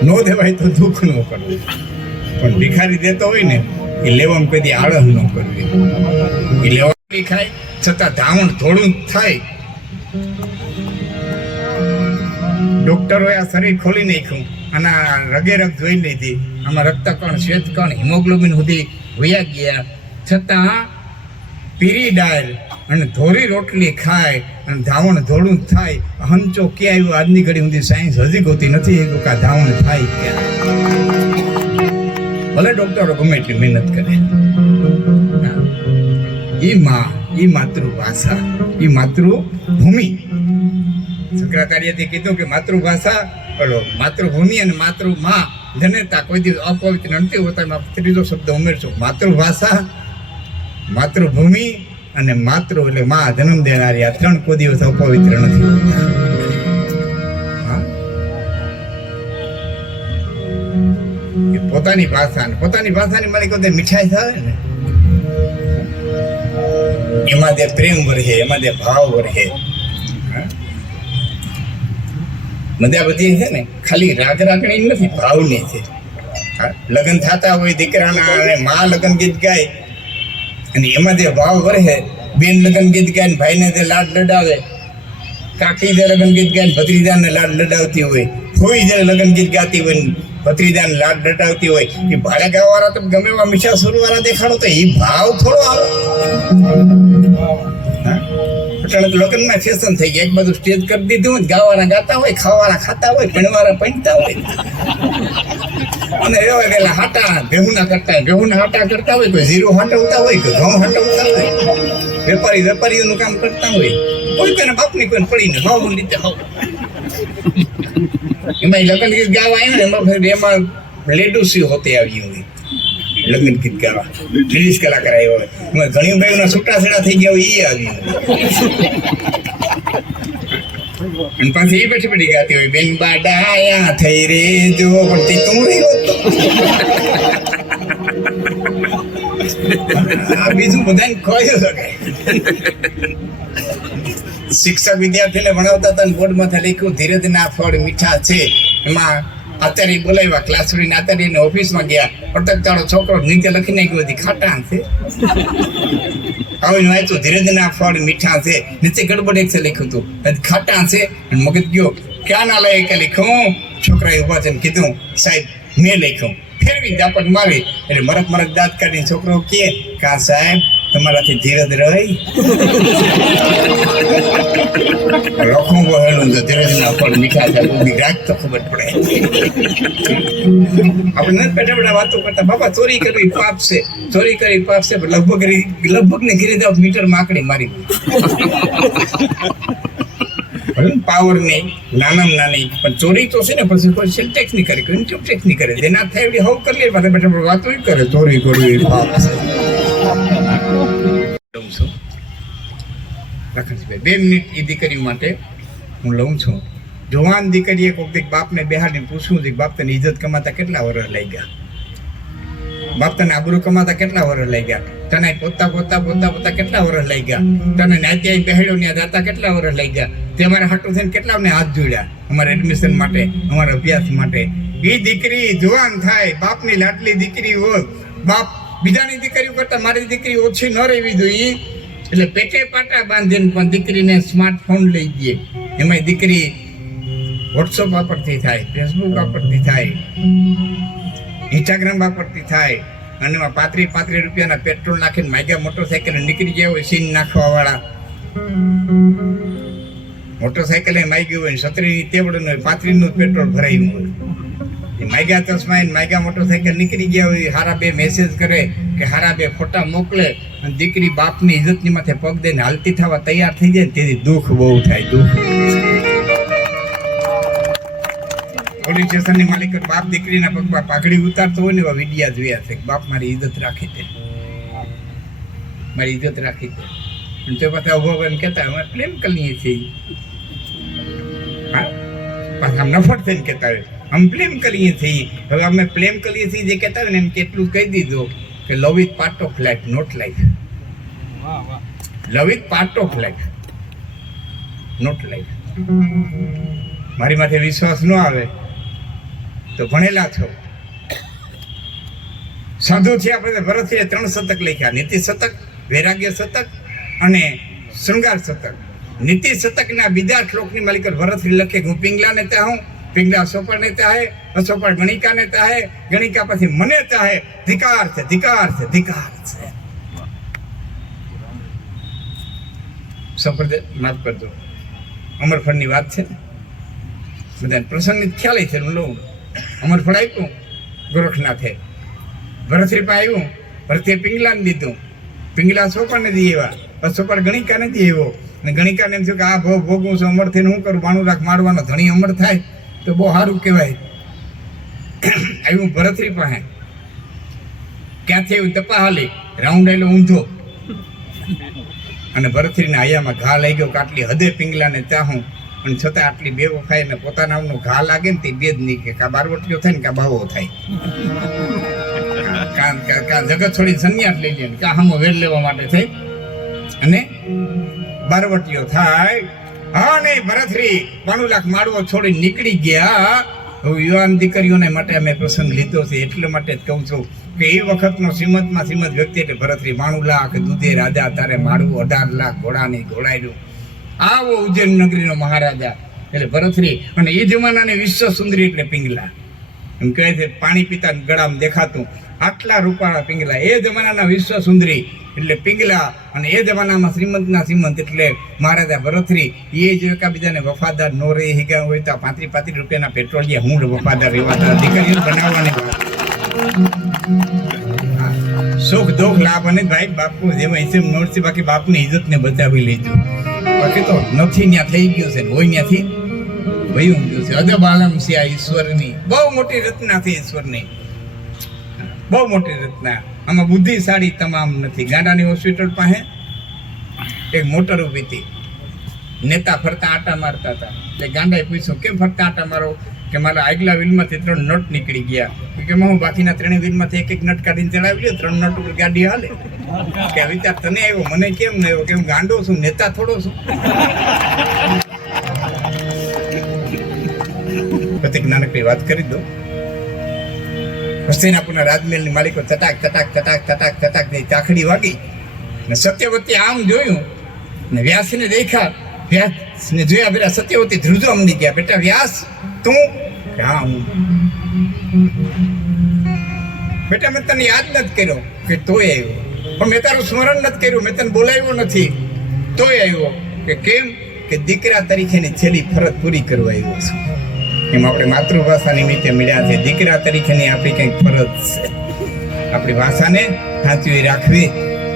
નો દેવાય તો દુઃખ ન કરવું, પણ ભિખારી દેતો હોય ને એ લેવામાં કદી આળસ ન કરવી. એ લેવા ખાય છતાં ધાવણ થોડું થાય. ડોક્ટરોએ આ શરીર ખોલી નાખ્યું અને રગે રગ જોઈ લીધી, આમાં રક્તકણ, શ્વેતકણ, હિમોગ્લોબિન સુધી વયા ગયા, છતાં પીરી દાળ અને ધોરી રોટલી ખાય અને ધાવણ ધોળું થાય. હંચો ક્યાં આવ્યું આજની ઘડી સુધી સાયન્સ હજી ગોતી નથી કે આ ધાવણ થાય ક્યાં. ભલે ડોક્ટરો ગમે એટલી મહેનત કરે. એ માતૃભાષા, એ માતૃભૂમિ. શંકરાચાર્યથી કીધું કે માતૃભાષા, માતૃભૂમિ અને માતૃમા જનતા કોઈ દિવસ અપવિત્ર નથી હોતા. ત્રીજો શબ્દ ઉમેરશો, માતૃભાષા, માતૃભૂમિ અને માતૃ એટલે માં જન્મ દેનારી. આ ત્રણ કોઈ દિવસ અપવિત્ર નથી હોતા. પોતાની ભાષાની મારી કોઈ મીઠાઈ થાય ને એમાં જે પ્રેમ વરહે, એમાં જે ભાવ વરહે. મજા બધી છે ને ખાલી રાગ રાગણી નથી, ભાવની છે. લગ્ન થતા હોય દીકરાના અને મા લગ્ન ગીત ગાય અને એમાં જે ભાવ વરહે, બેન લગ્ન ગીત ગાય ને ભાઈને જે લાડ લડાવે કાકી જ્યારે લગ્ન ગીત ગાય ભત્રીજાને લાડ લડાવતી હોય, ફોઈ જ્યારે લગ્ન ગીત ગાતી હોય ભત્રીજાને લાડ લડાવતી હોય, એ ભાડે ગાવાવાળા તો ગમે એવા મીઠા સુરવાળા દેખાડો તો એ ભાવ થોડો આવે. એટલે લગ્નમાં ફેશન થઈ ગયા, એક બધું સ્ટેજ કરી દીધું હોય, ગાવાના ગાતા હોય, ખાવાના ખાતા હોય, ભણવાના પંચતા હોય અને એવા ગયેલા હાટા ઘઉંના હાટા કરતા હોય, કોઈ જીરું હાટવતા હોય, કોઈ ઘઉં હાટવતા હોય, વેપારીઓનું કામ કરતા હોય, કોઈ કોઈના બાપની કોઈને પડીને ભાવ લીધે હોવ. એમાં લગ્ન ગીત ગાવા આવ્યું ને એમાં લેડુસી હોતે આવી હોય લગ્ન ગીત ગાવા, રિલીઝ કલાકાર આવ્યો હોય, એમાં ઘણી ભાઈઓના છૂટાછેડા થઈ ગયા હોય, એ આવી અને પાછી એ બેઠી પડી ગાતી હોય, બેન બાડાયા થઈ રે જો પણ તે તું રહ્યો આ બીજું બધાને ખોયું શકે. શિક્ષક વિદ્યાર્થીને ભણાવતા હતા બોર્ડમાંથી લખ્યું ધીરે ધીરે આ ફળ મીઠા છે. એમાં આચાર્ય બોલાવ્યા, ક્લાસ છોડીને આચાર્યની ઓફિસમાં ગયા, અટકતાળો છોકરો નીચે લખી નાખ્યું હતી ખાટા છે. આવીને વાંચ્યું ધીરે ધીરે આ ફળ મીઠા છે, નીચે ગડબડ એક છે લખ્યું હતું ખાટા છે. અને મગજ ગયો ક્યાં ના લઈ કે લખ્યું. છોકરાએ ઉભા થઈને કીધું સાહેબ મેં લખ્યું. ફેરવી ઝાપટ મારી એટલે મરક દાંત કાઢીને છોકરો કહે કા સાહેબ તમારાથી ધીરજ રહી લખું બહેલું તો ધીરજ ના ફળ મીઠા છે, રાખ તો ખબર પડે. આપણે નથી બેઠા વાતો કરતા બાપા ચોરી કરવી પાપ છે, ચોરી કરી પાપ છે, લગભગ ને ઘીરે જાવ મીટર માકડી મારી પાવર નહીં નાની પણ ચોરી તો છે ને પછી કોઈ સેલ ટેક્સ ની કરે, કોઈ ઇન્કમ ટેક્સ ની કરે, જેના થાય એવડી હવ કરી લે પાછા બેઠા વાતો કરે ચોરી કરવી પાપ છે. લખનભાઈ 2 મિનિટ એ દીકરી માટે હું લઉં છું. જવાન દીકરીએ કોઈક બાપને બેહાડીને પૂછવું છે બાપ તને ઇજ્જત કમાતા કેટલા વર્ષ લઈ ગયા, બાપ તને આબરૂ કમાતા કેટલા વર્ષ લઈ ગયા, તને પોતા કેટલા વર્ષ લઈ ગયા, તને નાત્યાઈ બેહાડ્યો ને દાતા કેટલા વર્ષ લઈ ગયા, તે અમારે હાટું થઈને કેટલાને હાથ જોડ્યા અમારા એડમિશન માટે, અમારા અભ્યાસ માટે. એ દીકરી જવાન થાય, બાપની લાડલી દીકરી હોય, બાપ બીજાની દીકરીઓ કરતા મારી દીકરી ઓછી ન રહેવી જોઈએ એટલે પેટે પાટા બાંધીને પણ દીકરીને સ્માર્ટફોન લઈ દઈએ. એમાં દીકરી વોટ્સઅપ વાપરતી થાય, ફેસબુક વાપરતી થાય, ઇન્સ્ટાગ્રામ વાપરતી થાય અને એમાં 35 રૂપિયાના પેટ્રોલ નાખીને માગ્યા મોટરસાઇકલ નીકળી ગયા હોય, સીન નાખવા વાળા મોટરસાઇકલ માગ્યું હોય, છત્રીની તેવડું હોય, 35નું પેટ્રોલ ભરાયું હોય, માગ્યા ચશ્મા માગ્યા મોટરસાઇકલ નીકળી ગયા હોય, હારા 2 મેસેજ કરે કે હારા 2 ફોટા મોકલે અને દીકરી બાપની ઇજ્જતની માથે પગ દઈને હાલતી થવા તૈયાર થઈ જાય તેથી દુઃખ બહુ થાય. દુઃખ પોલીસ સ્ટેશનની માલિક બાપ દીકરીના પગમાં પાઘડી ઉતારતો હોય ને એવા વિડિયા જોયા છે. બાપ મારી ઇજ્જત રાખી દે, મારી ઇજ્જત રાખી દે. અને તે પાછા ઉભો એમ કહેતા અમે પ્રેમ કરીએ છીએ, હા પાછા આમ નફટ થઈને કહેતા હોય અમે પ્રેમ કરીએ છીએ. હવે અમે પ્રેમ કરીએ છીએ જે કહેતા હોય ને એમ કેટલું કહી દીધું કે love is part of life not life. Love is part of life not life. મારી માથે વિશ્વાસ ન આવે તો ભણેલા છો, સાધુ છે આપણે ભરતસિંહે 3 શતક લખ્યા, નીતિ શતક, વૈરાગ્ય શતક અને શૃંગાર શતક. નીતિ શતકના બીજા શ્લોકની માલિક ભરતસિંહ લખે હું પિંગલાને ચાહું, પિંગલા સોપાને ચાહે, સોપાર ગણિકાને ચાહે, ગણિકા પછી મને ચાહે, ધિકાર છે ધિકાર છે ધિકાર છે. સંપ્રદાય માફ કરજો, અમરફળની વાત છે બધા પ્રસંગની ખ્યાલ છે. હું લઉં અમરફળ આપ્યું ગોરખનાથે, ભરતસિંહ આવ્યું, ભરતે પિંગલાને દીધું, પિંગલા સોપાને દી એવા, સોપાર ગણિકાને દી એવો અને ગણિકાને એમ થયું કે આ ભોગવું છું અમર થઈને હું કરું, બાણું લાખ મારવાનો ધણી અમર થાય તો બહુ સારું કહેવાય. આવ્યું ભરતરી પાસે, ક્યાંથી આવ્યું તપાહાલી, રાઉન્ડ આવેલો ઊંધો અને ભરતરીના હૈયામાં ઘા લઈ ગયો કે આટલી હદે પિંગલાને ચાહું અને છતાં આટલી બેવો ખાય ને પોતાના નામનો ઘા લાગે ને તે બે જ નહીં કે કા બારવટીઓ થાય ને કા બાવો થાય, કા જગત છોડી સંન્યાસ લઈ લે કા હમો વેર લેવા માટે થઈ અને બારવટીઓ થાય. હા નહીં ભરતરી 92 લાખ માળવો છોડી નીકળી ગયા. યુવાન દીકરીઓને માટે અમે પ્રસંગ લીધો છે એટલે માટે જ કહું છું કે એ વખતનો શ્રીમંતમાં શ્રીમંત વ્યક્તિ એટલે ભરતરી 92 લાખ દૂધે રાજા તારે માળવું 18 લાખ ઘોડાની ઘોડાયરું આવો ઉજ્જૈન નગરીનો મહારાજા એટલે ભરથરી. અને એ જમાનાની વિશ્વ સુંદરી એટલે પિંગલા. એમ કહે છે પાણી પીતા ગળામાં દેખાતું આટલા રૂપાળા પિંગલા. એ જમાનાના વિશ્વ સુંદરી એટલે પિંગલા. અને એ જમાનામાં શ્રીમંતના શ્રીમંત એટલે મહારાજા ભરથરી. એ જો એકાબીજાને વફાદાર નો રહી હિગા હોય તો 35 રૂપિયાના પેટ્રોલિયા હું વફાદાર રહેવાતા દીકરીઓ બનાવવાની વાત. સુખ દુઃખ લાભ અને ભાઈ બાપુ જેમાં હિસેબ નોટથી બાકી બાપની ઇજ્જતને બચાવી લેજો. બાકી તો નથી ત્યાં થઈ ગયું છે હોય ત્યાંથી ભયું ગયું છે. અદબ આલમ છે આ ઈશ્વરની. બહુ મોટી રચના છે ઈશ્વરની, બહુ મોટી રચના. આમાં બુદ્ધિશાળી તમામ નથી. ગાંડાની હોસ્પિટલ પાસે એક મોટર ઊભી હતી. નેતા ફરતા આટા મારતા હતા. એટલે ગાંડાએ પૂછ્યું કેમ ફરતા આટા મારો? કે મારા આગલા વ્હીલમાંથી 3 નટ નીકળી ગયા. કે હું બાકીના 3 વ્હીલમાંથી એક નટ કાઢીને ચડાવી લ્યો, 3 નટ ઉપર ગાડી હાલે. કે આ વિચાર તને આવ્યો, મને કેમ ન આવ્યો? કે હું ગાંડો છું, નેતા થોડો છું. પ્રતિક નાનકડી વાત કરી દો. હસ્તિનાપુરના રાજમહેલની માલિકો ચટાક ચટાક ચટાક ચટાક ચટાક ની ચાખડી વાગી ને સત્યવતી આમ જોયું ને વ્યાસને દેખ્યા. વ્યાસને જોયા બેટા સત્યવતી ધ્રુજો અમની ગયા. બેટા વ્યાસ તું? હા હું. બેટા મેં તને યાદ નથી કર્યો. કે તોય આવ્યો. પણ મેં તારું સ્મરણ નથી કર્યું, મેં તને બોલાવ્યો નથી તોય આવ્યો. કે કેમ? કે દીકરા તરીકેની છેલ્લી ફરજ પૂરી કરવા આવ્યો છું. એમ આપણે માતૃભાષા નિમિત્તે મળ્યા છે. દીકરા તરીકેની આપણી કંઈક ફરજ છે. આપણી ભાષાને સાચવી રાખવી,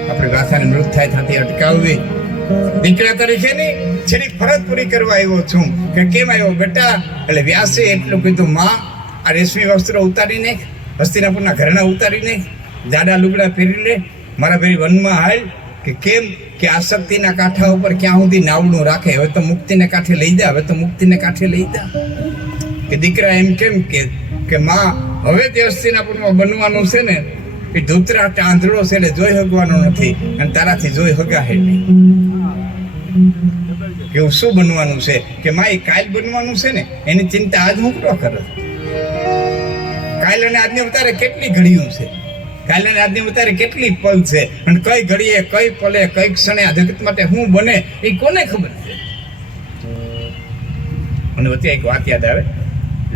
આપણી ભાષાને મૃત થાય ત્યાંથી અટકાવવી. દીકરા તરીકેની છેલ્લી ફરજ પૂરી કરવા આવ્યો છું. કે કેમ આવ્યો બેટા? એટલે વ્યાસે એટલું કીધું, માં આ રેશમી વસ્ત્રો ઉતારી નાખ, હસ્તિનાપુરના ઘરેણા ઉતારી નાખ, જાડા લુગડા પહેરી લે, મારા ભેરી વનમાં હાલ. કે કેમ? કે આસક્તિના કાંઠા ઉપર ક્યાં સુધી નાવડું રાખે? હવે તો મુક્તિને કાંઠે લઈ જા, હવે તો મુક્તિને કાંઠે લઈ જા. કે દીકરા એમ કેમ? કે માં હવે તે હસ્તિનાપુરમાં બનવાનું છે ને એ ધૂતરાટ આંધળો છે એટલે જોઈ હગવાનો નથી અને તારાથી જોઈ હગાહે નહીં. કે હું શું બનવાનું છે? કે માં એ કાલ બનવાનું છે ને એની ચિંતા આજ હું કરો કરે. કાલ અને આજની અવતારે કેટલી ઘડીઓ છે, કાલ અને આજની અવતારે કેટલી પલ છે, અને કઈ ઘડીએ કઈ પલે કઈ ક્ષણે આ જગત માટે શું બને એ કોને ખબર છે? અને વચ્ચે એક વાત યાદ આવે.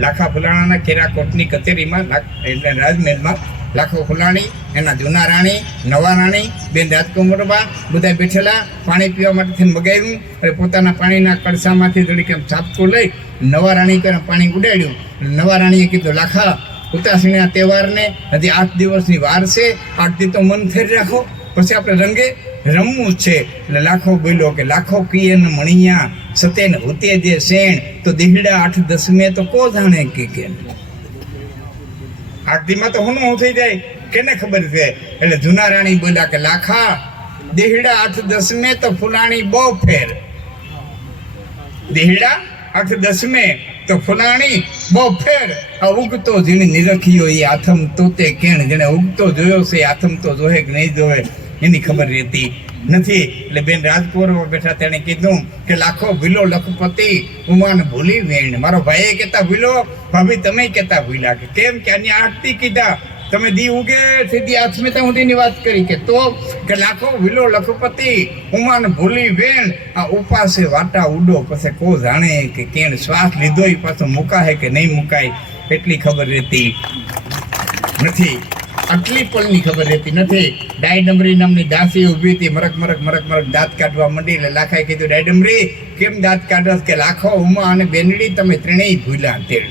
લાખા ફુલાણાના કેરાકોટની કચેરીમાં એટલે રાજમહેલમાં લાખો ફુલાણી, એના જૂના રાણી, નવા રાણી, બેન રાજકુમારબા બધા બેઠેલા. પાણી પીવા માટે થઈને મગાવ્યું અને પોતાના પાણીના કળસામાંથી થોડીક એમ છાપકું લઈ નવા રાણી કરીને પાણી ઉડાડ્યું. નવા રાણીએ કીધું, લાખા ઉતાસણીના તહેવારને હજી 8 દિવસની વાર છે, 8 દી તો મન થઈ રાખો, પછી આપણે રંગે રમવું છે. એટલે લાખો બોલ્યો કે લાખો કીએ ને મણિયા સતેન હોતે જે શેણ તો દીહડા 8-10 તો કો જાણે કે 8 દીમાં તો હું થઈ જાય કેને ખબર છે? એટલે જૂના રાણી બોલ્યા કે લાખા દીહડા 8-10 તો ફુલાણી બહુ ફેર. દીહડા 8-10 તો ફુલાણી બહુ ફેર. આ ઉગતો જેને નિરખ્યો એ આથમ તોતે કેણ, જેને ઉગતો જોયો છે આથમ તો જોહે કે નહીં જોહે એની ખબર રહેતી નથી. એટલે બેન રાજપુરમાં બેઠા તેણે કીધું કે લાખો ભૂલો લખપતિ ઉમાન ભૂલી વેણ. મારો ભાઈ કહેતા ભૂલો, ભાભી તમે કહેતા ભૂલ્યા. કે કેમ? કે અન્ય 8 દી કીધા, તમે દી ઉગે સીધી આત્મીયતા સુધીની વાત કરી. કે તો કે લાખો ભૂલો લખપતિ ઉમાન ભૂલી વેણ. આ ઉપાસે વાટા ઉડો પછી કો જાણે કે કેણ. શ્વાસ લીધો એ પાછો મુકાય કે નહીં મુકાય એટલી ખબર રહેતી નથી, આટલી પલની ખબર રહેતી નથી. ડાયડમરી નામની દાસી ઊભી હતી, મરક મરક મરક મરક દાંત કાઢવા માંડી. એટલે લાખાએ કીધું, ડાયડમરી કેમ દાંત કાઢો? કે લાખો ઉમા અને બેનડી તમે ત્રણેય ભૂલ્યા તેડ.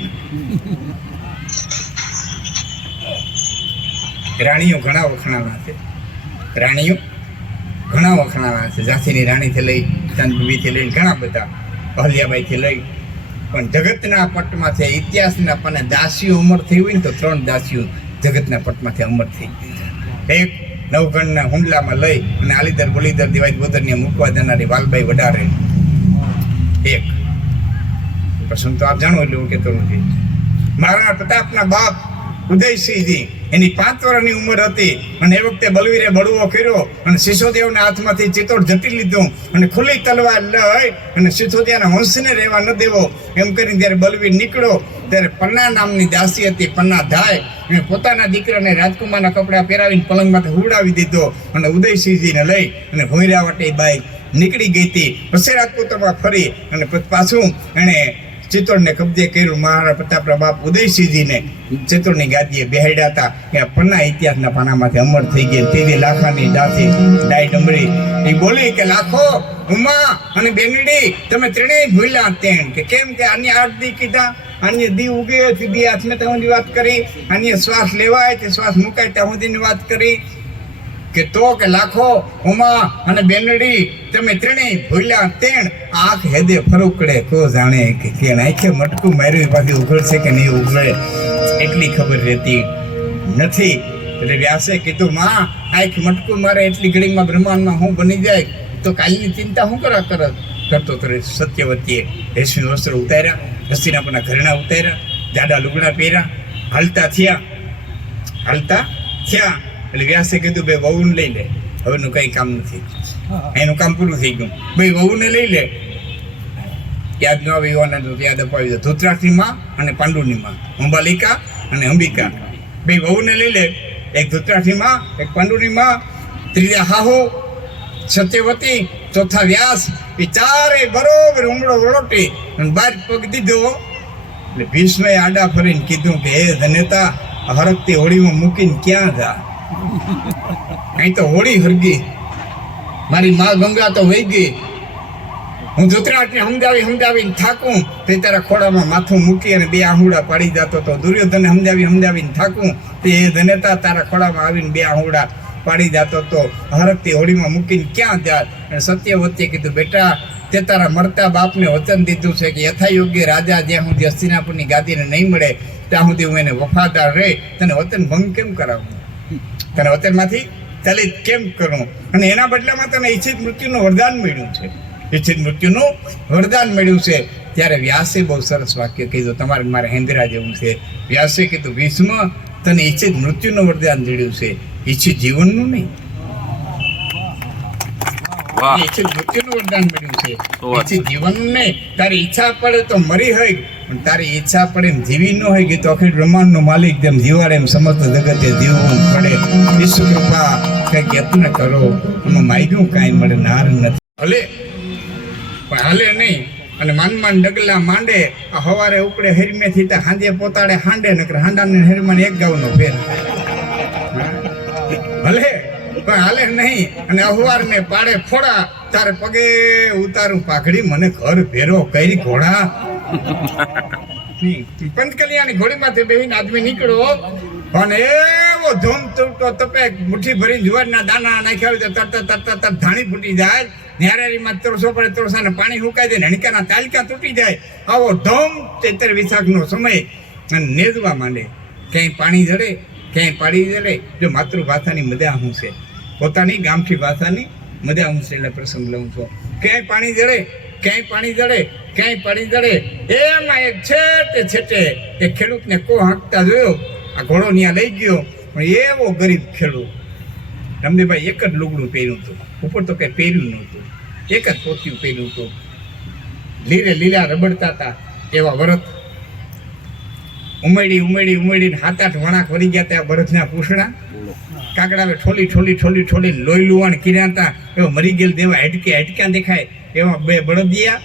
રાણીઓ ઘણા વખણાના છે, રાણીઓ ઘણા વખણાના છે. ઝાંસીની રાણીથી લઈ ચાંદબીબીથી લઈ ઘણા બધા, અહલ્યાબાઈથી લઈ. પણ જગતના પટમાં છે, ઇતિહાસના પણ દાસીઓ અમર થઈ હોય ને તો 3 દાસીઓ જગતના પટમાંથી અમર થઈ ગઈ છે. એક નવગણના હુંડલામાં લઈ અને આલીદર બોલીદર દિવાય બોદરને મૂકવા જનારી વાલબાઈ વડારે. એક પ્રસંગ તો આપ જાણો એટલે હું કહેતો નથી. મહારાણા પ્રતાપના બાપ ઉદયસિંહજી એની 5 વર્ષની ઉંમર હતી અને એ વખતે બલવીરે બળવો કર્યો અને સિસોદિયાના હાથમાંથી ચિત્તોડ જટી લીધું અને ખુલ્લી તલવાર લઈ અને સિસોદિયાના વંશને રહેવા ન દેવો એમ કરીને જ્યારે બલવીર નીકળ્યો ત્યારે પન્ના નામની દાસી હતી, પન્ના ધાય, એને પોતાના દીકરાને રાજકુમારના કપડાં પહેરાવીને પલંગમાંથી હુવડાવી દીધો અને ઉદયસિંહજીને લઈ અને ભોંયરા વટે બાઈ નીકળી ગઈ હતી. પછી રાજપૂતોમાં ફરી અને પછી પાછું એણે ચિત્તોડને કબજે કર્યું. મહારાણા પ્રતાપના બાપ ઉદયસિંહજીને ચિત્તોડની ગાદીએ બેહાડ્યા હતા. એ પન્ના ઇતિહાસના પાનામાંથી અમર થઈ ગઈ. તેવી લાખાની ડાઈ ડમરી એ બોલી કે લાખો, ઉમા અને બેનડી તમે ત્રણેય ભૂલ્યા તેણ કે કેમ કે આની 8 દી કીધા, આની દી ઉગે તે દી હાથમાં ત્યાં વાત કરી, આની શ્વાસ લેવાય તે શ્વાસ મુકાય ત્યાં સુધીની વાત કરી કે તો કે લાખો, ઉમા અને બેનડી તમે ત્રણેય ભૂલ્યા તેણ આંખ હેદે ફરુકડે કો જાણે કે આંખે મટકું માર્યું પાછી ઉઘડશે કે નહીં ઉઘડે એટલી ખબર રહેતી નથી. એટલે વ્યાસે કીધું માં આંખ મટકું મારે એટલી ઘડીમાં બ્રહ્માંડમાં હું બની જાય તો કાલની ચિંતા હું કરતો તો સત્યવતીએ રેશમી વસ્ત્ર ઉતાર્યા, હસ્તિનાપુરના ઘરેણા ઉતાર્યા, જાડા લુગડા પહેર્યા, હાલતા થયા. એટલે વ્યાસે કીધું ભાઈ વહુને લઈ લે, હવેનું કંઈ કામ નથી, એનું કામ પૂરું થઈ ગયું. ભાઈ વહુને લઈ લે, યાદ ન આવે એવાના તો યાદ અપાવી દો. ધૃતરાષ્ટ્રની માં અને પાંડુની માં, અંબાલિકા અને અંબિકા, ભાઈ વહુને લઈ લે. એક ધૃતરાષ્ટ્રની માં, એક પાંડુની માં, ત્રીજા હાહુ સત્યવતી, ચોથા વ્યાસ. એ ચારે બરોબર ઉમળો વળોટી અને બાર પગ દીધો. એટલે ભીષ્મએ આડા ફરીને કીધું કે હે ધન્યતા, હરકતી હોળીમાં મૂકીને ક્યાં જા? અહીં તો હોળી હરગી, મારી મા ગંગા તો વહી ગઈ. હું ધૃતરાષ્ટ્રને સમજાવીને થાકું તે તારા ખોડામાં માથું મૂકી અને 2 આહુડા પાડી જતો હતો. દુર્યોધનને સમજાવીને થાકું તે ધન્યતા તારા ખોડામાં આવીને 2 આહુડા પાડી જતો હતો. હરકતી હોળીમાં મૂકીને ક્યાં જાત? અને સત્યવતીએ કીધું બેટા, તે તારા મરતા બાપને વચન દીધું છે કે યથાયોગ્ય રાજા જ્યાં સુધી હસ્તિનાપુરની ગાદીને નહીં મળે ત્યાં સુધી હું એને વફાદાર રહે. તને વતન ભંગ કેમ કરાવું? તને વતનમાંથી ચલિત કેમ કરું? અને એના બદલામાં તને ઈચ્છિત મૃત્યુનું વરદાન મળ્યું છે. ઈચ્છિત મૃત્યુનું વરદાન મળ્યું છે. ત્યારે વ્યાસે બહુ સરસ વાક્ય કીધું, તમારે મારે હેન્દ્રા જેવું છે. વ્યાસે કીધું ભીષ્મ, તને ઈચ્છિત મૃત્યુનું વરદાન મળ્યું છે, ઈચ્છિત જીવનનું નહીં. ઈચ્છિત મૃત્યુનું વરદાન મળ્યું છે, ઈચ્છિત જીવનનું નહીં. તારી ઈચ્છા પડે તો મરી હોય, પણ તારી ઈચ્છા પડે એમ જીવી ન હોય કે તો આખી બ્રહ્માંડનો માલિક જેમ જીવાડે એમ સમસ્ત જગતે જીવવું પડે. વિશ્વ કૃપા કંઈક યત્ન કરો, એમાં માગ્યું કાંઈ મળે નાર નથી. હલે પણ હાલે નહીં. અને માન ડગલા માંડે, આ હવારે ઉપડે હેરમેથી ત્યાં હાંજે પોતાડે હાંડે, નકર હાંડાને હેરમાન એક ગાવનો ફેર. ભલે પણ હાલે નહીં. અને અહવાર ને પાડે ફોડા, તારે પગે ઉતારું પાઘડી, મને ઘર ભેરો કરી ઘોડા. પંચકલિયાની ઘોડીમાંથી બેહીને આદમી નીકળો અને એવો ધૂમ તૂટતો તપે, મુઠ્ઠી ભરી જુવારના દાણા નાખ્યા હોય તો તરત ધાણી ફૂટી જાય. ન્યારેરીમાં તરસો પડે તરસાને પાણી સુકાઈ જાય, હણકાના તાલકા તૂટી જાય. આવો ધૂમ ચૈત્ર વિશાખનો સમય અને નેદવા માંડે. ક્યાંય પાણી જડે, ક્યાંય પાડી જડે. જો માતૃભાષાની મજા શું છે, પોતાની ગામઠી ભાષાની મજા હું છે. એટલે પ્રસંગ લઉં છું. ક્યાંય પાણી જડે, ક્યાંય પાણી જડે, ક્યાંય પાણી જડે. એમાં એક છેટે એક ખેડૂતને કો હાંકતા જોયો. આ ઘોડો ત્યાં લઈ ગયો, પણ એવો ગરીબ ખેડૂત. રમદીભાઈ એક જ લુગડું પહેર્યું હતું, ઉપર તો કંઈ પહેર્યું નહોતું, એક જ પોતિયું પહેર્યું હતું. લીલા રબડતા હતા એવા વરત. ઉમેડીને 7-8 વણાક વળી ગયા ત્યાં બરફના પૂછડા. કાકડાવે ઠોલી લોહી લુવાણ કર્યા હતા. એવા મરી ગયેલ દેવા હેડક્યા દેખાય એવા 2 બળદિયા.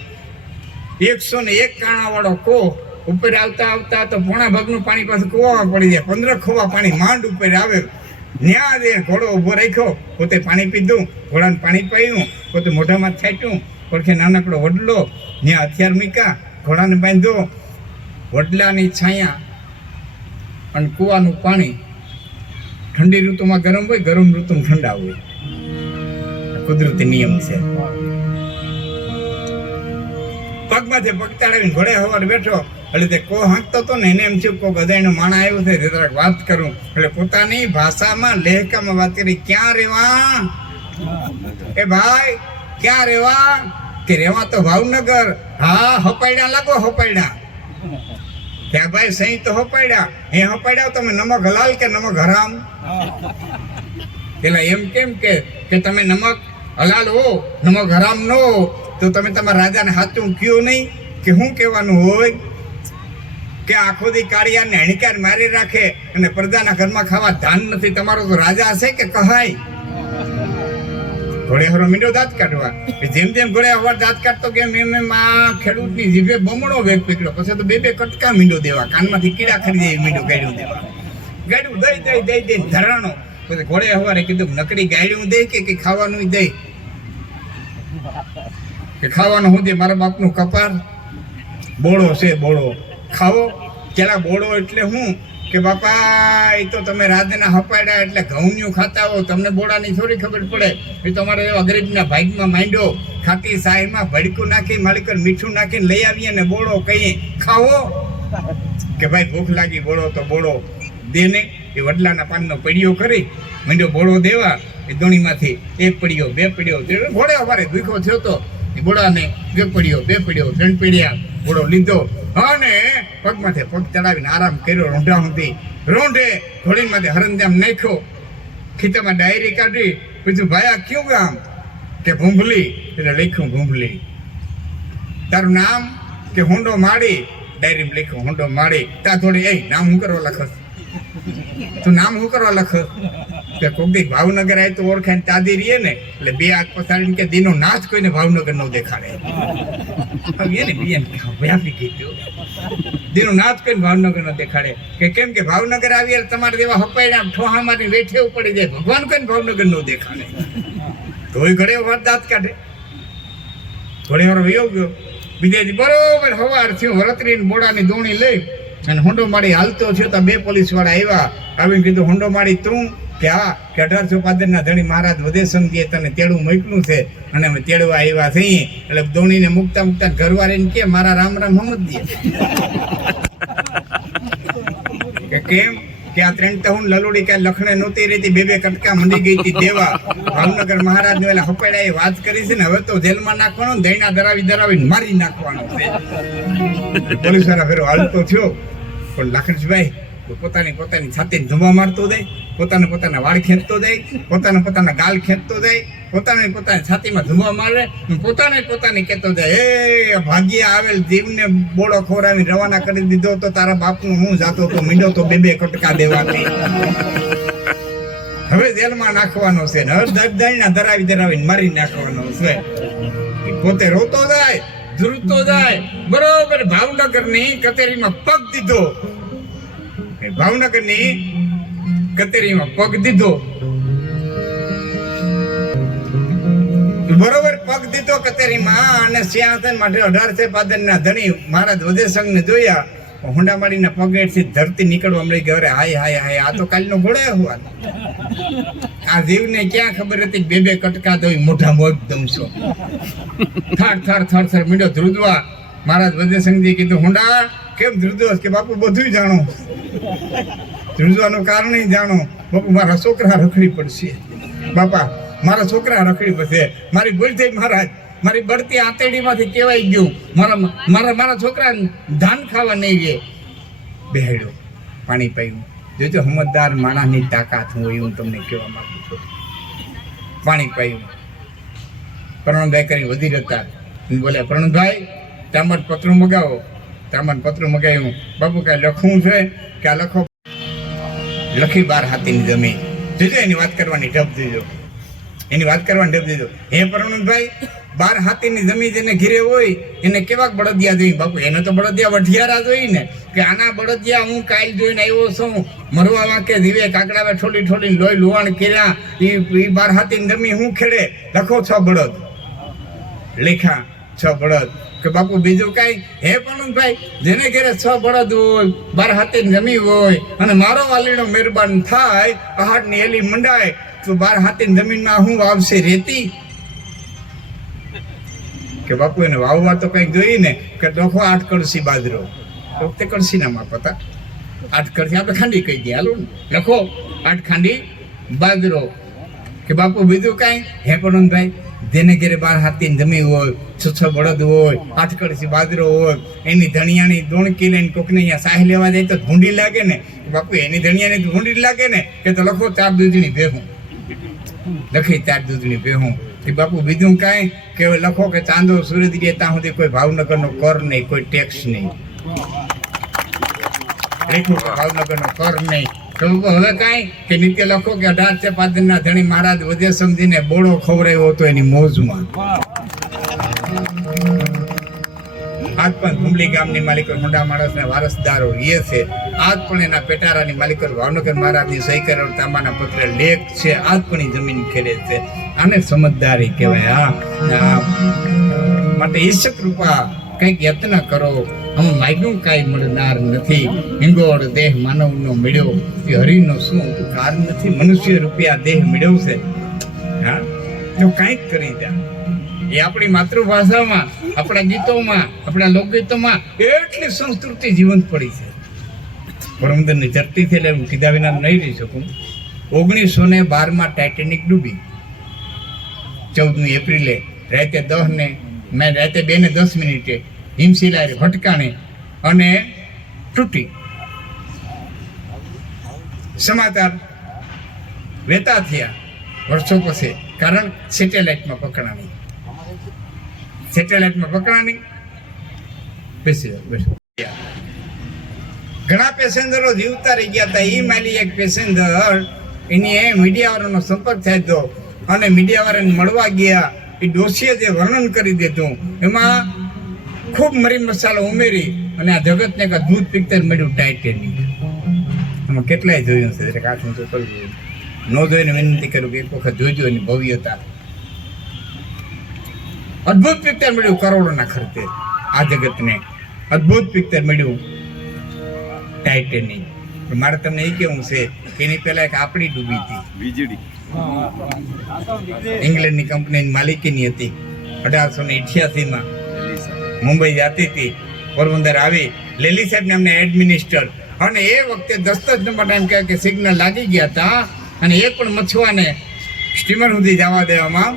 101 કાણાવાળો કો. ઉપર આવતા તો પોણા ભાગનું પાણી પાછું કૂવામાં પડી જાય. 15 ખોવા પાણી માંડ ઉપર આવે. ન્યા દે ઘોડો ઊભો રાખ્યો, પોતે પાણી પીધું, ઘોડાને પાણી પાયું, પોતે મોઢામાં છાંટ્યું. પડખે નાનકડો વડલો, ત્યાં હથિયાર મૂક્યા, ઘોડાને બાંધ્યો. વડલાની છાયા અને કૂવાનું પાણી ઠંડી ઋતુમાં ગરમ હોય, ગરમ ઋતુમાં ઠંડા હોય. કુદરતી નિયમ છે. પગમાંથી પગ તાળાવીને ઘોડે હવાર બેઠો. એટલે તે કો હાંકતો હતો ને એને એમ થયું કોઈ ગધાઈનો માણા આવ્યો છે, તે જરાક વાત કરું. એટલે પોતાની ભાષામાં લહેકામાં વાત કરી, ક્યાં રેવા? એ ભાઈ ક્યાં રેવા? કે રેવા તો ભાવનગર. હા, હપાડ્યા લાગો, હપાડ્યા. ત્યાં ભાઈ સહી તો હપાડ્યા. એ હપાડ્યા તમે નમક હલાલ કે નમક હરામ? પેલા એમ કેમ કે તમે નમક હલાલ હો, નમક હરામ નો તો તમે તમારા રાજાને સાચું કયો નહીં કે શું કહેવાનું હોય? કે આખો દી કાળિયાને હણકાર મારી રાખે અને પ્રજાના ઘરમાં ખાવા ધાન નથી. તમારો તો રાજા હશે કે કહાય? ઘોડેહરો મીંડો દાંત કાઢવા. જેમ જેમ ઘોડેહરો દાંત કાઢતો એમ આ ખેડૂતની જીભે બમણો વેગ પકડ્યો. પછી તો બે કટકા મીંડો દેવા, કાનમાંથી કીડા ખરીદે મીંડો ગાડ્યું દેવા. ગાડ્યું દઈ ધરાણો. પછી ઘોડે હવારે કીધું નકડી ગાડ્યું દે કે ખાવાનું દે, કે ખાવાનું હું દે, મારા બાપનું કપાર બોળો છે, બોળો ખાવો. પેલા બોળો એટલે હું કે બાપા એ તો તમે રાતના હપાડ્યા એટલે ઘઉંનું ખાતા હો, તમને બોળાની થોડી ખબર પડે. એ તો અમારે એવા ગરીબના ભાગમાં માંડ્યો ખાતી સાહેબમાં ભડકું નાખી માલિકર મીઠું નાખીને લઈ આવીએ ને બોળો કહીએ ખાવો. કે ભાઈ ભૂખ લાગી, બોળો તો બોળો દેને. એ વડલાના પાનનો પડીયો કરી માંડ્યો બોળો દેવા. એ દોણીમાંથી એક પડ્યો, બે પડ્યો, ઘોડે અમારે ભૂખો થયો તો એ બોળાને બે પડ્યો, 3 પડ્યા બોળો લીધો અને પગમાંથી પગ ચડાવીને આરામ કર્યો. રોંઢા સુધી રોંઢે ઘોડીમાંથી હરંજામ નાખ્યો, ખીચામાં ડાયરી કાઢી. પૂછ્યું ભાઈ આ કયું ગામ? કે ભૂંભલી. એટલે લખ્યું ભૂંભલી. તારું નામ? કે હોંડો માળી. ડાયરીમાં લખ્યું હોંડો માળી. ત્યાં થોડી એ નામ શું કરવા લખસ? તું નામ શું કરવા લખસ? કે કોક દી ભાવનગર આવે તો ઓળખાય તાદી રહીએ ને એટલે બે હાથ પસાડીને કે દીનો નાચ કોઈને ભાવનગર ન દેખાડે. એને વ્યાપી કીધું દીનો નાચ કોઈને ભાવનગર ન દેખાડે. કે કેમ? કે ભાવનગર આવીએ તમારે જેવા હપાયડા ઠોહા મારી વેઠે પડી જાય, ભગવાન કોઈને ભાવનગર ન દેખાડે. તોય ઘડે વાત દાંત કાઢે. ઘોડે વાર વયો ગયો. બીજે બરોબર હવાર થયું, વરતરી બોડાની દોણી લઈ અને હોંડો માળી હાલતો થયો તો 2 પોલીસ વાળા આવ્યા. આવીને કીધું હોંડો માળી તું? કે હા. કે 1815 ધણી મહારાજ વધે સમજીએ તને તેડું મોકલું છે અને અમે તેડવા આવ્યા છીએ. એટલે દોણીને મૂકતા ઘરવાળીને કે મારા રામ રામ સમજ દે. કે કેમ? કે આ 3 તહુન લલુડી કે લખણે નહોતી રહેતી, 2 કટકા મંડી ગઈ હતી દેવા. ભાવનગર મહારાજ ને એલા હપેડા એ વાત કરી છે ને હવે તો જેલમાં નાખવાનો, દૈણા ધરાવીને મારી નાખવાનો છે. પોલીસ વાળા ફેરો હાલતો થયો પણ લાખણજીભાઈ પોતાની છાતીને ધુમા મારતો જાય, પોતાના વાળ ખેંચતો જાય, પોતાના ગાલ ખેંચતો જાય, પોતાની છાતીમાં ધુમા મારે, પોતાની કહેતો જાય એ ભાગ્ય આવેલ જીવને બોળો ખોરાવીને રવાના કરી દીધો તો તારા બાપનું હું જાતો તો મીંડો તો 2 કટકા દેવાની. હવે જેલમાં નાખવાનો છે ને હવે દળના ધરાવીને મારી નાખવાનો છે. પોતે રોતો જાય, ધ્રુજતો જાય. બરોબર ભાવનગરની કચેરીમાં પગ દીધો. ભાવનગરની કચેરીમાં પગ દીધો. બરોબર પગ દીધો કચેરીમાં અને સિંહાસન માટે 1815 ધણી મહારાજ વધેસંગ ને જોયા. હોંડામાળીના પગેથી ધરતી નીકળવા મળી ગઈ. અરે હાય હાય હાય, આ તો કાલનો ઘોડે હોવા. આ જીવને ક્યાં ખબર હતી 2 કટકા તો મોઢામાં એકદમ છો. થર મીંડો ધ્રુજવા. મહારાજ વધેસંગજી કીધું હોંડા કેમ ધ્રુજોસ? કે બાપુ બધું જાણો, ધ્રુજવાનું કારણ જાણો. બાપુ મારા છોકરા રખડી પડશે. બાપા મારા છોકરા રખડી પડશે. મારી ભૂલ થઈ મહારાજ, મારી બળતી આતેડીમાંથી કહેવાય ગયું. મારા છોકરા ધાન ખાવા નહીં ગયે. બેહાડ્યો, પાણી પાયું. જોજો સમજદાર માણસની તાકાત હોય એવું તમને કહેવા માંગુ છું. પાણી પાયું. પ્રણવભાઈ કરી વધી રહેતા બોલે પ્રણવભાઈ તાંબાટ પત્ર મગાવો. તાંબાટ પત્ર મગાવ્યું. બાપુ કાંઈ લખવું છે? કે આ લખો. લખી 12 હાથીની જમીન. જોજો એની વાત કરવાની ઢબ દેજો, એની વાત કરવાની ઢબ દેજો. હે પ્રણવભાઈ 12 હાથીની જમીન જેને ઘીરે હોય એને કેવા બળદિયા જોઈએ? બાપુ એને તો બળદિયા વઢિયારા જોઈ ને. કે આના બળદિયા હું કાલ જોઈને આવ્યો છું. મરવા વાંકે જીવે કાકડાવે ઠોલી લોહી લુહાણ કર્યા. એ 12 હાથીની જમીન હું ખેડે? લખો 6 બળદ. લેખા 6 બળદ. કે બાપુ બીજું કાંઈ? હે પ્રણવભાઈ જેને ઘેરે 6 બળદ હોય, 12 હાથીની જમીન હોય અને મારો વાલીનો મહેરબાન થાય, પહાડની એલી મંડાય તો 12 હાથીની જમીનમાં હું વાવશે રેતી? કે બાપુ એને વાવવા તો કંઈક જોઈએ ને. કે લખો 8 કળશી બાજરો. વખતે કળશી ના માપ હતા. 8 કળશી આપણે ખાંડી કહી દઈએ હાલો ને. લખો 8 ખાંડી બાજરો. કે બાપુ બીજું કાંઈ? હે પ્રણવભાઈ જેને ઘેરે 12 હાથીની જમીન હોય, 6 બળદ હોય, 8 કળશી બાજરો હોય, એની ધણિયાની દોણકી લઈને કોકને અહીંયા સાહ લેવા જાય તો ભૂંડી લાગે ને. બાપુ એની ધણિયાની ભૂંડી લાગે ને. કે તો લખો 4 દૂધની ભેહું. લખી 4 દૂધની ભેહું. કે બાપુ બીજું કાંઈ? કે લખો કે ચાંદો સૂરજ રહે ત્યાં સુધી કોઈ ભાવનગરનો કર નહીં, કોઈ ટેક્સ નહીં. લખ્યું કે ભાવનગરનો કર નહીં, તો હવે કાંઈ કે નિત્ય લખો કે 18 પાદરના ધણી મહારાજ વધે સમજીને બોળો ખવડાવ્યો હતો એની મોજમાં. આજ પણ હુંબલી ગામની માલિકો મોટા માણસના વારસદારો એ છે. આજ પણ એના પેટારાની માલિકો ભાવનગર મહારાજની સહી કરેલ તાંબાના પત્ર લેખ છે. આજ પણ એ જમીન ખેડે છે. આને સમજદારી કહેવાય. હા, માટે ઈચ્છત રૂપા કંઈક યત્ન કરો. અમે માગ્યું કાંઈ મળનાર નથી. હિંગોળ દેહ માનવનો મળ્યો એ હરિનો શું ઉપકાર નથી. મનુષ્ય રૂપિયા દેહ મળ્યો છે. હા, તો કાંઈક કરી દે. એ આપણી માતૃભાષામાં, આપણા ગીતોમાં, આપણા લોકગીતોમાં એટલી સંસ્કૃતિ જીવંત પડી છે. પોરબંદરની ધરતીથી એટલે હું કીધા વિના નહીં રહી શકું. 1912માં ટાઇટેનિક ડૂબી. 14મી એપ્રિલે રાતે 2:10 હિમશિલાએ ભટકાણે અને તૂટી. સમાચાર વેતા થયા વર્ષો પછી. કારણ સેટેલાઇટમાં પકડાણી. ઘણા પેસેન્જરો જીવતા રહી ગયા હતા. એ માલી એક પેસેન્જર એની મીડિયાવાળાનો સંપર્ક થાય તો અને મીડિયાવાળાને મળવા ગયા. એ ડોશીએ જે વર્ણન કરી દીધું એમાં ખૂબ મરી મસાલો ઉમેરી અને આ જગતને એક અદભુત પિક્ચર મળ્યું ટાઇટેનિક. આમાં કેટલાય જોયું છે. એટલે કાઠું તો કરવું ન જોઈને વિનંતી કરું કે એક વખત જોઈજો એની ભવ્યતા. અદભુત પિક્ચર મળ્યું કરોડોના ખર્ચે. આ જગતને અદભુત પિક્ચર મળ્યું ટાઇટેનિક. મારે તમને એ કેવું છે કે એની પહેલા એક આપણી ડૂબી હતી વીજળી. ઇંગ્લેન્ડની કંપનીની માલિકીની હતી. 1888માં મુંબઈ જતી હતી. પોરબંદર આવી. લેલી સાહેબ નામને એડમિનિસ્ટર. અને એ વખતે 10 નંબર ટાઈમ કહે કે સિગ્નલ લાગી ગયા હતા અને એક પણ મછુઆને સ્ટીમર સુધી જવા દેવામાં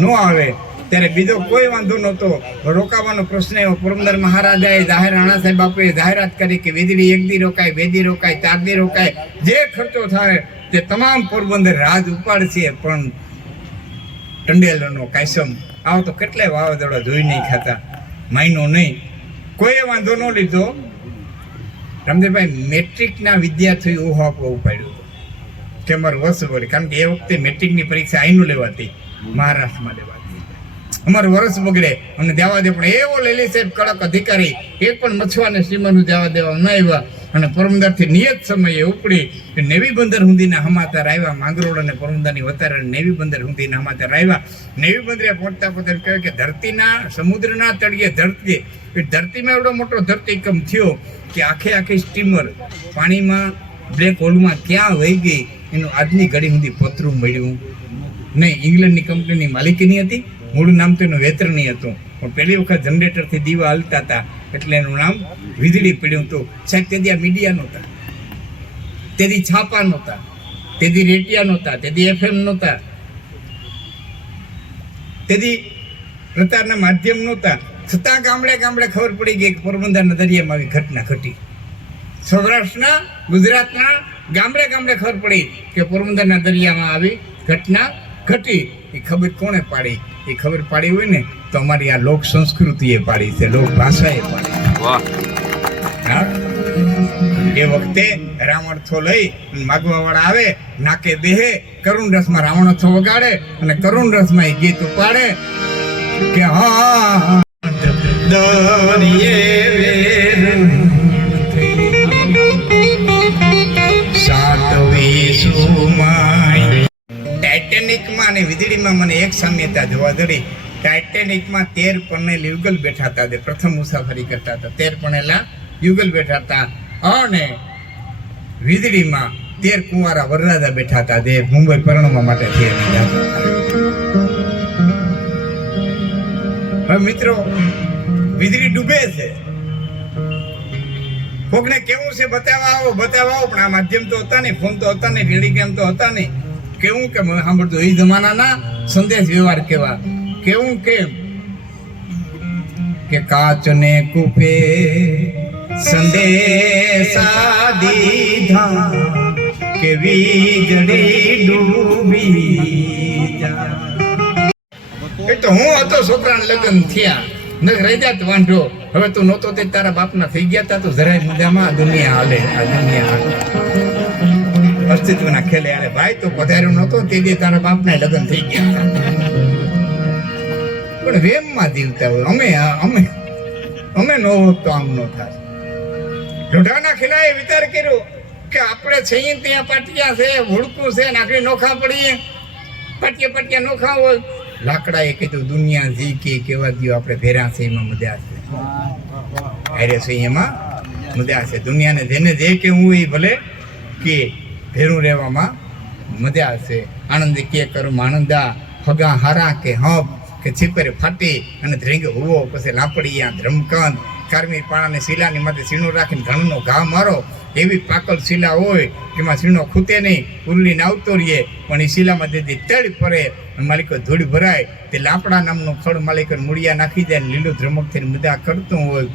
ન આવે. ત્યારે બીજો કોઈ વાંધો નહોતો. રોકાવાનો પ્રશ્ન એવો. પોરબંદર મહારાજાએ જાહેર રાણા સાહેબ બાપુએ જાહેરાત કરી કે વીજળી 1 દી રોકાય, 2 દી રોકાય, 4 દી રોકાય, જે ખર્ચો થાય તે તમામ પોરબંદર રાજ ઉપાડશે. પણ ટંડેલનો કાયસમ આવો તો કેટલાય વાવાઝોડા જોઈ નહીં ખાતા. માયનો નહીં. કોઈએ વાંધો ન લીધો. રામદેવભાઈ મેટ્રિકના વિદ્યાર્થીઓ ઓહો આપવા ઉપાડ્યું હતું કે અમારું વર્ષ બગડે. કારણ કે એ વખતે મેટ્રિકની પરીક્ષા અહીંનું લેવાતી, મહારાષ્ટ્રમાં લેવાતી. અમારું વર્ષ બગડે અને જવા દે. પણ એવો લેલી સાહેબ કડક અધિકારી એક પણ મછુઆને સ્ટીમરનું જવા દેવા ન આવ્યા. અને પોરબંદરથી નિયત સમયે ઉપડી નેવી બંદર સુધીના સમાચાર આવ્યા. માંગરોળ અને પોરબંદરની વતારે નેવી બંદર સુધીના સમાચાર આવ્યા. નેવી બંદરે પહોંચતા કહેવાય કે ધરતીના સમુદ્રના તળિયે ધરતી, ધરતીમાં એવડો મોટો ધરતીકંપ થયો કે આખી સ્ટીમર પાણીમાં બ્લેક હોલમાં ક્યાં વહી ગઈ એનું આજની ઘડી સુધી પતરું મળ્યું નહીં. ઇંગ્લેન્ડની કંપનીની માલિકીની હતી. મૂળ નામ તો એનું વેતરણી હતું. પણ પહેલી વખત જનરેટરથી દીવા હલતા હતા એટલે એનું નામ વીજળી પડ્યું હતું. સાહેબ તેથી આ મીડિયા નહોતા, તેથી છાપા નહોતા, તેથી રેટિયા નહોતા, તેથી FM નહોતા, તેથી પ્રચારના માધ્યમ નહોતા. છતાં ગામડે ખબર પડી ગઈ કે પોરબંદરના દરિયામાં આવી ઘટના ઘટી. સૌરાષ્ટ્રના, ગુજરાતના ગામડે ખબર પડી કે પોરબંદરના દરિયામાં આવી ઘટના ઘટી. એ ખબર કોણે પાડી? એ ખબર પાડી હોય ને તો અમારી આ લોક સંસ્કૃતિએ પાડી છે, લોક ભાષાએ પાડી. વાહ. હા, એ વખતે રાવણ થો લઈ માગવા વાળા આવે, નાકે બેહે, કરુણ રસમાં રાવણ થો વગાડે અને કરુણ રસમાં એ ગીત ઉપાડે કે હા ટાઇટેનિકમાં અને વીજળીમાં મને એક સામ્યતા જોવા જડી. ટાઇટેનિકમાં 13 પરણેલા યુગલ બેઠા હતા. જે પ્રથમ મુસાફરી કરતા હતા 13 પરણેલા યુગલ બેઠા હતા. અને વીજળીમાં 13 કુંવારા વરરાજા બેઠા હતા જે મુંબઈ પરણવા માટે થયા. હવે મિત્રો, વીજળી ડૂબે છે. કોકને કેવું છે બતાવવા આવો, પણ આ માધ્યમ તો હતા નહીં, ફોન તો હતા નહીં, ટેલિગ્રામ તો હતા નહીં. કેવું કે સાંભળતો એ જમાનાના સંદેશ વ્યવહાર કેવા. કેવું કેમ કે કાચને કુપે સંદેશા દીધા કે વીજળી ડૂબી જા. એ તો હું હતો, છોકરાને લગ્ન થયા ન રહી જાત વાંઢો. હવે તું નહોતો તે તારા બાપના થઈ ગયા તા તો જરાય મજામાં. આ દુનિયા હાલે. અસ્તિત્વના ખેલે. અરે ભાઈ તો પધાર્યો નહોતો તે દી તારા બાપના લગ્ન થઈ ગયા. પણ વેમમાં જીવતા હોય. અમે નો હોત તો આમ નો થાય. ઢોઢાના ખિલાએ વિચાર કર્યો કે આપણે છીએ ત્યાં પાટિયા છે, હુડકું છે, નાખડી નોખા પડીએ, પાટિયા નોખા હોય. લાકડાએ કીધું દુનિયા જી કે કેવા દો આપણે ભેરા છે એમાં મજા છે. અરે છે એમાં મજા છે. દુનિયાને જેને જે કેવું એ ભલે કે ભેરું રહેવામાં મજા છે. આનંદ કે કર્મ આનંદા હગા હારા કે હબ કે છીપરે ફાટી અને ધ્રેંગ હુવો પછી લાપડિયા ધ્રમકંદ કારમી પાણાને શીલાની માથે સીણું રાખીને ધણનો ઘા મારો. એવી પાકલ શીલા હોય કે એમાં સીણો ખૂટે નહીં, ઉરલીને આવતો રહીએ, પણ એ શીલામાં તેથી તળ પડે માલિકો ધૂળ ભરાય. તે લાપડા નામનું ફળ માલિકો મૂળિયા નાખી જાય, લીલું ધ્રમક થઈને મજા કરતું હોય.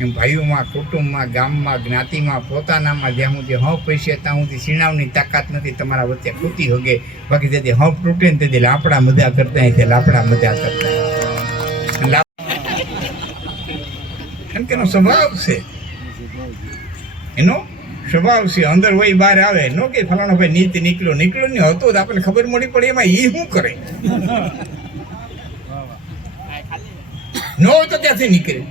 એમ ભાઈઓમાં, કુટુંબમાં, ગામમાં, જ્ઞાતિમાં, પોતાનામાં જ્યાં સુધી હં પૈસે ત્યાં સુધી સીણાવની તાકાત નથી તમારા વચ્ચે ખૂટી હોગે. બાકી જેથી હં તૂટે ને તેથી લાપડા મજા કરતા તે લાપડા મજા કરતા. એમ કે એનો સ્વભાવ છે, એનો સ્વભાવ છે. અંદર હોય બહાર આવે. નો કે ફલાણો ભાઈ નીતિ નીકળ્યો નહીં હતો તો આપણને ખબર મળી પડે એમાં એ શું કરે. નો હોય તો ક્યાંથી નીકળે.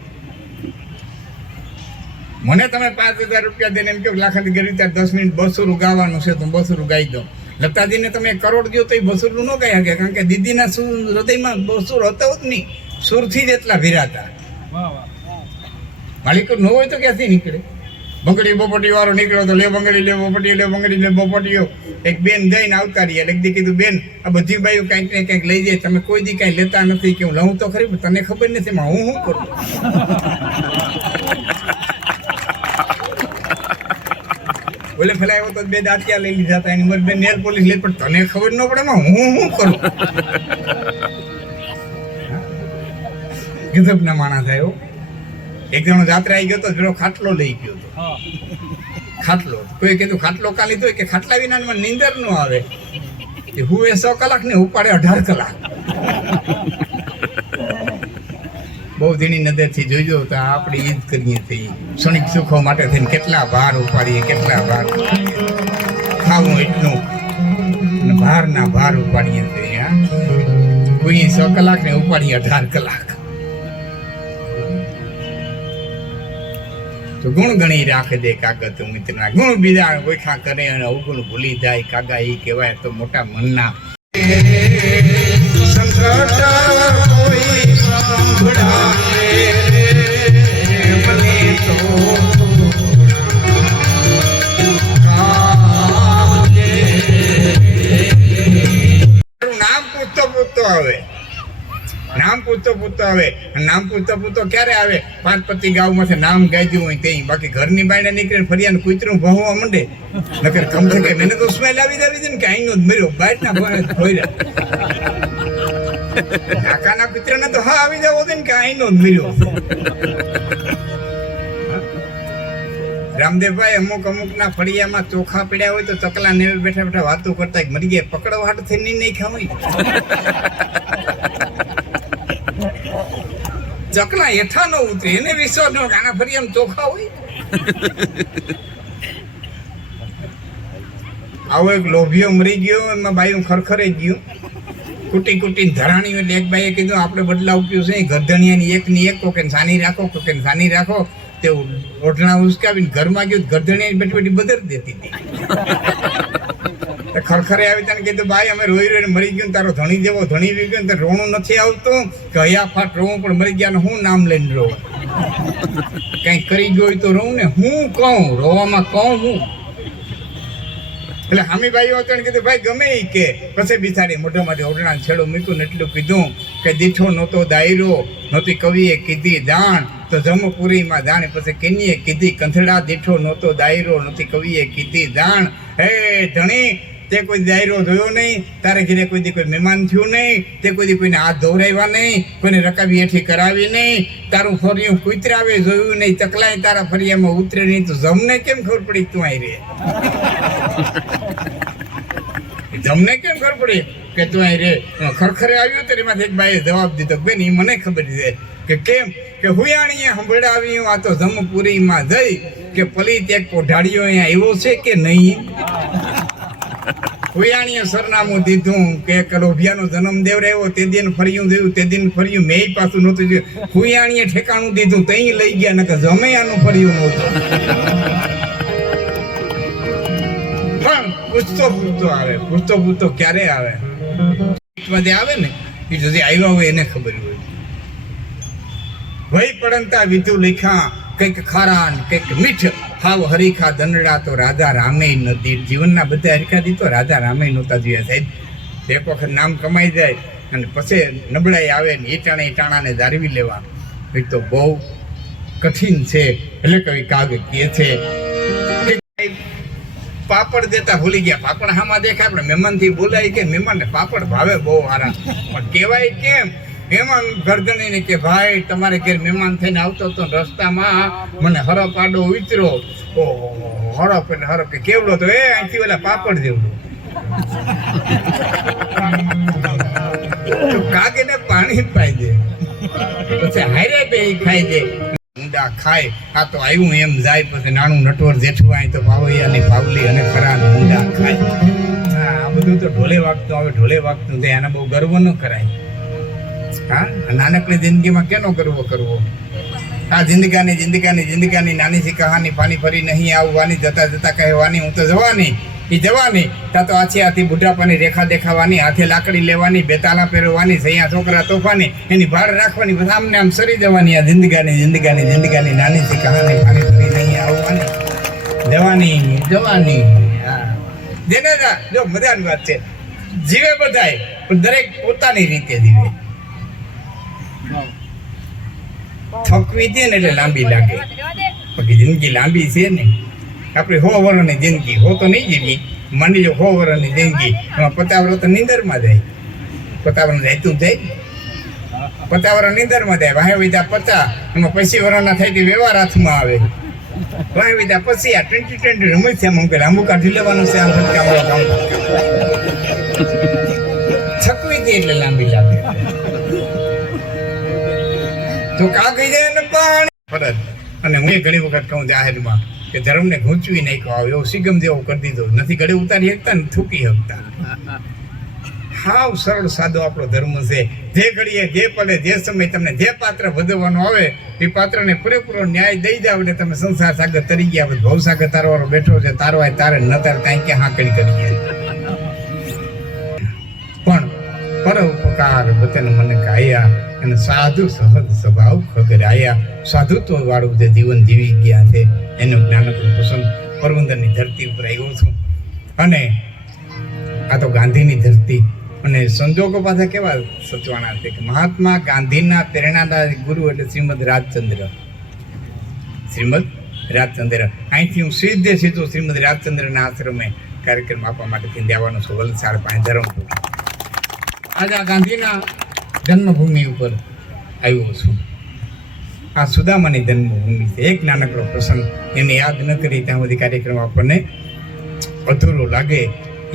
મને તમે 5,000 રૂપિયા દઈને એમ કે લાખાથી ગરી ત્યાં 10 મિનિટ બસુરું ગાવાનું છે તો બસુરું ગાઈ દો. લતાજીને તમે 1 કરોડ દો તો એ બસુરું ન ગાઈ શકે, કારણ કે દીદીના હૃદયમાં બસુર હતો જ નહીં. સુરથી જ એટલા ભીરાતા. માલિકો ન હોય તો ક્યાંથી નીકળે. બંગડી બોપટી વાળો નીકળ્યો તો લે બંગડી લે બોપટી લે બંગડી લે બોપટીઓ. એક બેન જઈને આવતા રહ્યા. એક દી કીધું બેન આ બધી બાઈઓ કંઈક ને કંઈક લઈ જાય, તમે કોઈ દી કાંઈ લેતા નથી. કે હું લઉં તો ખરી પણ તને ખબર નથી એમાં હું શું કરું. બોલે પેલા એવો તો 2 દાંતિયા લઈ લીધા હતા, એની મરબે નેલ પોલીસ લઈ, પણ તને ખબર ન પડે એમાં હું શું કરું. ગજબના માણસ આવ્યો. એક જણો જાત્રા આવી ગયો તો પેલો ખાટલો લઈ ગયો હતો. ખાટલો કોઈ કીધું ખાટલો કાં લીધો કે ખાટલા વિના નીંદર ન આવે. હું એ 100 કલાક ને ઉપાડે 18 કલાક. બહુ ધીણી નજરથી જોઈજો તો આપણે ઈદ કરીએ છીએ. ક્ષણિક સુખો માટે થઈને કેટલા ભાર ઉપાડીએ, કેટલા ભાર ખાવું એટલું ભારના ભાર ઉપાડીએ છીએ. કોઈ 100 કલાક ને ઉપાડીએ 18 કલાક. તો ગુણ ગણી રાખે દે કાગત મિત્રના. ગુણ બીજા ઓળખા કરે અને અવગુણ ભૂલી જાય કાગા એ કહેવાય તો મોટા મનના. નામ પૂછતો આવે. નામ પૂછતો ક્યારે આવે? 5 પતિ ગામમાંથી નામ ગાઈ હોય તે. બાકી ઘરની બાયણે નીકળે ફરિયાને કૂતરું ભહવા માંડે. નકર કમ છે કે મને તો સ્મેલ આવી છે ને કે આઈનો જ મર્યો બાયટના ભોયરા. નાકાના કૂતરાને તો હા આવી જવો છે ને કે આઈનો જ મર્યો. રામદેવભાઈ અમુકના ફળિયામાં ચોખા પડ્યા હોય તો ચકલા ને બેઠા બેઠા વાતો કરતા મરી ગયા પકડવા હાટ થઈને નહીં ખાવાય. ચકલા હેઠા ન ઉતરે એને વિશ્વાસ ન આના ફળિયામાં ચોખા હોય. આવો એક લોભિયો મરી ગયો, એમાં બાયું ખરખરે ગયું. કુટી ધરાણી એટલે એક બાઈએ કીધું આપણે બદલાવ પીવું છે ગરધણિયાની એકની એક કોકે સાની રાખો કોકે સાની રાખો. તે ઓઢણા ઉસકાવીને ઘરમાં ગયું, ગરધણિયાની બેઠી બેઠી બદર દેતી હતી. ખરખરે આવી તને કીધું ભાઈ અમે રોઈ રોઈને મરી ગયું, તારો ધણી જેવો ધણી વી ગયો ને રોણું નથી આવતું કે હયા ફાટ રોવું પણ મરી ગયા ને હું નામ લઈને રોવું. કઈક કરી ગયો તો રોવું ને હું કહું રોવામાં કહું હું. એટલે હામીભાઈઓ હતા કીધું ભાઈ ગમે એ કે પછી બિચારી મોઢામાંથી ઓઢણા છેડો મૂક્યું ને એટલું કીધું કે દીઠો નહોતો દાયરો નહોતી કવિએ કીધી દાણ તો જમપુરીમાં જાણે પછી કેનીએ કીધી કંથડા દીઠો નહોતો દાયરો નહોતી કવિએ કીધી દાણ. હે ધણી તે કોઈ દાયરો જોયો નહીં, તારે ઘરે કોઈ દી કોઈ મહેમાન થયું નહીં, તે કોઈ દી કોઈને હાથ ધોવરાવ્યા નહીં, કોઈને રકાબી હેઠી કરાવી નહીં, તારું ફરિયું કૂતરાવે જોયું નહીં, ચકલાય તારા ફરિયામાં ઉતરે નહીં, તો જમને કેમ ખબર પડી તું આઈ રે? જમને કેમ ખબર પડી કે તું આઈ રે? ખરખરે આવ્યું તો એમાંથી એક બાઈએ જવાબ દીધો બેન એ મને ખબર છે કે કેમ કે હુયાણીએ સંભળાવ્યું આ તો જમપુરીમાં જઈ કે પલિત એક પોઢાડીઓ અહીંયા આવ્યો છે કે નહીં. હુયાણીએ સરનામું દીધું કે લોભિયાનો જન્મદેવ રહ્યો તે દિન ફર્યું થયું તે દિન ફર્યું મેં પાછું નહોતું જોયું. હુયાણીએ ઠેકાણું દીધું તઈ લઈ ગયા નકર જમૈયાનું ફર્યું નહોતું. પણ પૂછતો આવે ક્યારે આવે આવે ને એ સુધી આવ્યા હોય એને ખબર હોય. વહી પડંતા વિધુ લેખા કંઈક ખારા ને કંઈક મીઠ હાવ હરીખા દંડડા તો રાધા રામે નથી. જીવનના બધા હરીખા દી તો રાધા રામે નહોતા જોયા સાહેબ. એક વખત નામ કમાઈ જાય અને પછી નબળાઈ આવે ને એ ટાણાને દારવી લેવા એ તો બહુ કઠિન છે. એટલે કવિ કાગ કહે છે પાપડ દેતા ભૂલી ગયા. પાપડ હામાં દેખાય આપણે મહેમાનથી બોલાય કે મહેમાનને પાપડ ભાવે બહુ સારા, પણ કહેવાય કેમ? મહેમાન ગરદણીને કે ભાઈ તમારે ઘેર મહેમાન થઈને આવતો હતો રસ્તામાં મને હરપ આડો વિચરો. ઓહો હરપ એટલે હરપ કે કેવડો તો એ અહીંથી ઓલા પાપડ જેવડો. તો કાગને પાણી પાઈ દે પછી હારે બે ખાઈ દે. ઊંડા ખાય આ તો આવ્યું એમ જાય પછી નાનું નટવર જેઠું આય તો પાવૈયાની પાવલી અને ખરા ઊંડા ખાય. આ બધું તો ઢોલે વાગતું આવે ઢોલે વાગતું જાય. આના બહુ ગર્વ ન કરાય. હા નાનકડી જિંદગીમાં કેનો ગર્વ કરવો? આ જિંદગાની નાની સી કહાની પાણી ફરી નહીં આવવાની જતા જતા કહેવાની હું તો જવાની એ જવાની. ત્યાં તો આછી આથી બુઢાપાની રેખા દેખાવાની, હાથે લાકડી લેવાની, બેતાલા પહેરવાની, સૈયા છોકરા તોફાની, એની ભાડ રાખવાની, બધા આમને આમ સરી જવાની. આ જિંદગાની નાની સી કહાની પાણી ફરી નહીં આવવાની જવાની. હા જેને જો મજાની વાત છે. જીવે બધાય પણ દરેક પોતાની રીતે જીવે. થકવી દે ને એટલે લાંબી લાગે. બાકી જિંદગી લાંબી છે ને. આપણે 100 વર્ષની જિંદગી હો તો નહીં જીવી. માની લો 100 વર્ષની જિંદગી એમાં 50 વર્ષ તો નીંદરમાં જાય. 50 વર્ષ જાયતું જાય. 50 વર્ષ નીંદરમાં જાય. વાહે વિધા 50 એમાં 25 વર્ષના થાય તે વ્યવહાર હાથમાં આવે. વાહે વિધા પછી આ 20 રમત છે. એમ કે લાંબુ કાઢી લેવાનું છે. આમ કામ થકવી દે એટલે લાંબી લાગે. તો કા કહી જાય ને પાણી ફરજ. અને હું ઘણી વખત કહું જાહેરમાં કે ધર્મને ગૂંચવી નાખ્યો આવે એવો સિગમ જેવો કરી દીધો નથી. ગળે ઉતારી શકતા ને થૂકી શકતા. હાવ સરળ સાદો આપણો ધર્મ છે. જે ઘડીએ જે પલે જે સમય તમને જે પાત્ર ભજવવાનો આવે એ પાત્રને પૂરેપૂરો ન્યાય દઈ જાવ એટલે તમે સંસાર સાગર તરી ગયા. ભવસાગર તારવાળો બેઠો છે તારવાય તારે ન તાર કાંઈ ક્યાં હાંકડી કરી ગયા. પણ પરોપકાર વતન મને ગાયા અને સાધુ સહજ સ્વભાવ ખગરાયા. સાધુત્વ વાળું જે જીવન જીવી ગયા છે એનું જ્ઞાનકનું પસંદ પોરબંદરની ધરતી ઉપર આવ્યો છું. અને આ તો ગાંધીની ધરતી. અને સંજોગો પાછા કેવા સચવાણા છે કે મહાત્મા ગાંધીના પ્રેરણાદાયક ગુરુ એટલે શ્રીમદ રાજચંદ્ર. અહીંથી હું સીધું શ્રીમદ રાજચંદ્રના આશ્રમે કાર્યક્રમ આપવા માટે જવાનું છું. વલસાડ પાસે ધરમપુર. આજે આ ગાંધીના જન્મભૂમિ ઉપર આવ્યો છું. આ સુદામાની જન્મભૂમિ છે. એક નાનકડો પ્રસંગ એને યાદ ન કરી ત્યાં બધી કાર્યક્રમ આપણને અધૂરો લાગે.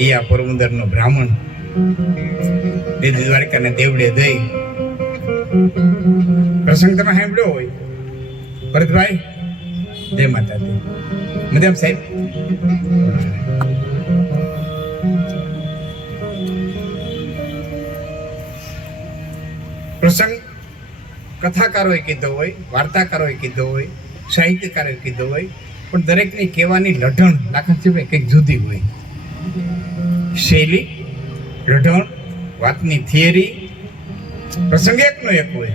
એ આ પોરબંદરનો બ્રાહ્મણ દ્વારકાને દેવડે જઈ પ્રસંગ તમે સાંભળ્યો હોય. ભરતભાઈ જય માતાજી. મજામ સાહેબ. પ્રસંગ કથાકારોએ કીધો હોય, વાર્તાકારોએ કીધો હોય, સાહિત્યકારોએ કીધો હોય, પણ દરેકની કહેવાની લઢણ લાખનસિંહભાઈ કંઈક જુદી હોય. શૈલી, લઢણ, વાતની થિયરી, પ્રસંગ એકનો એક હોય,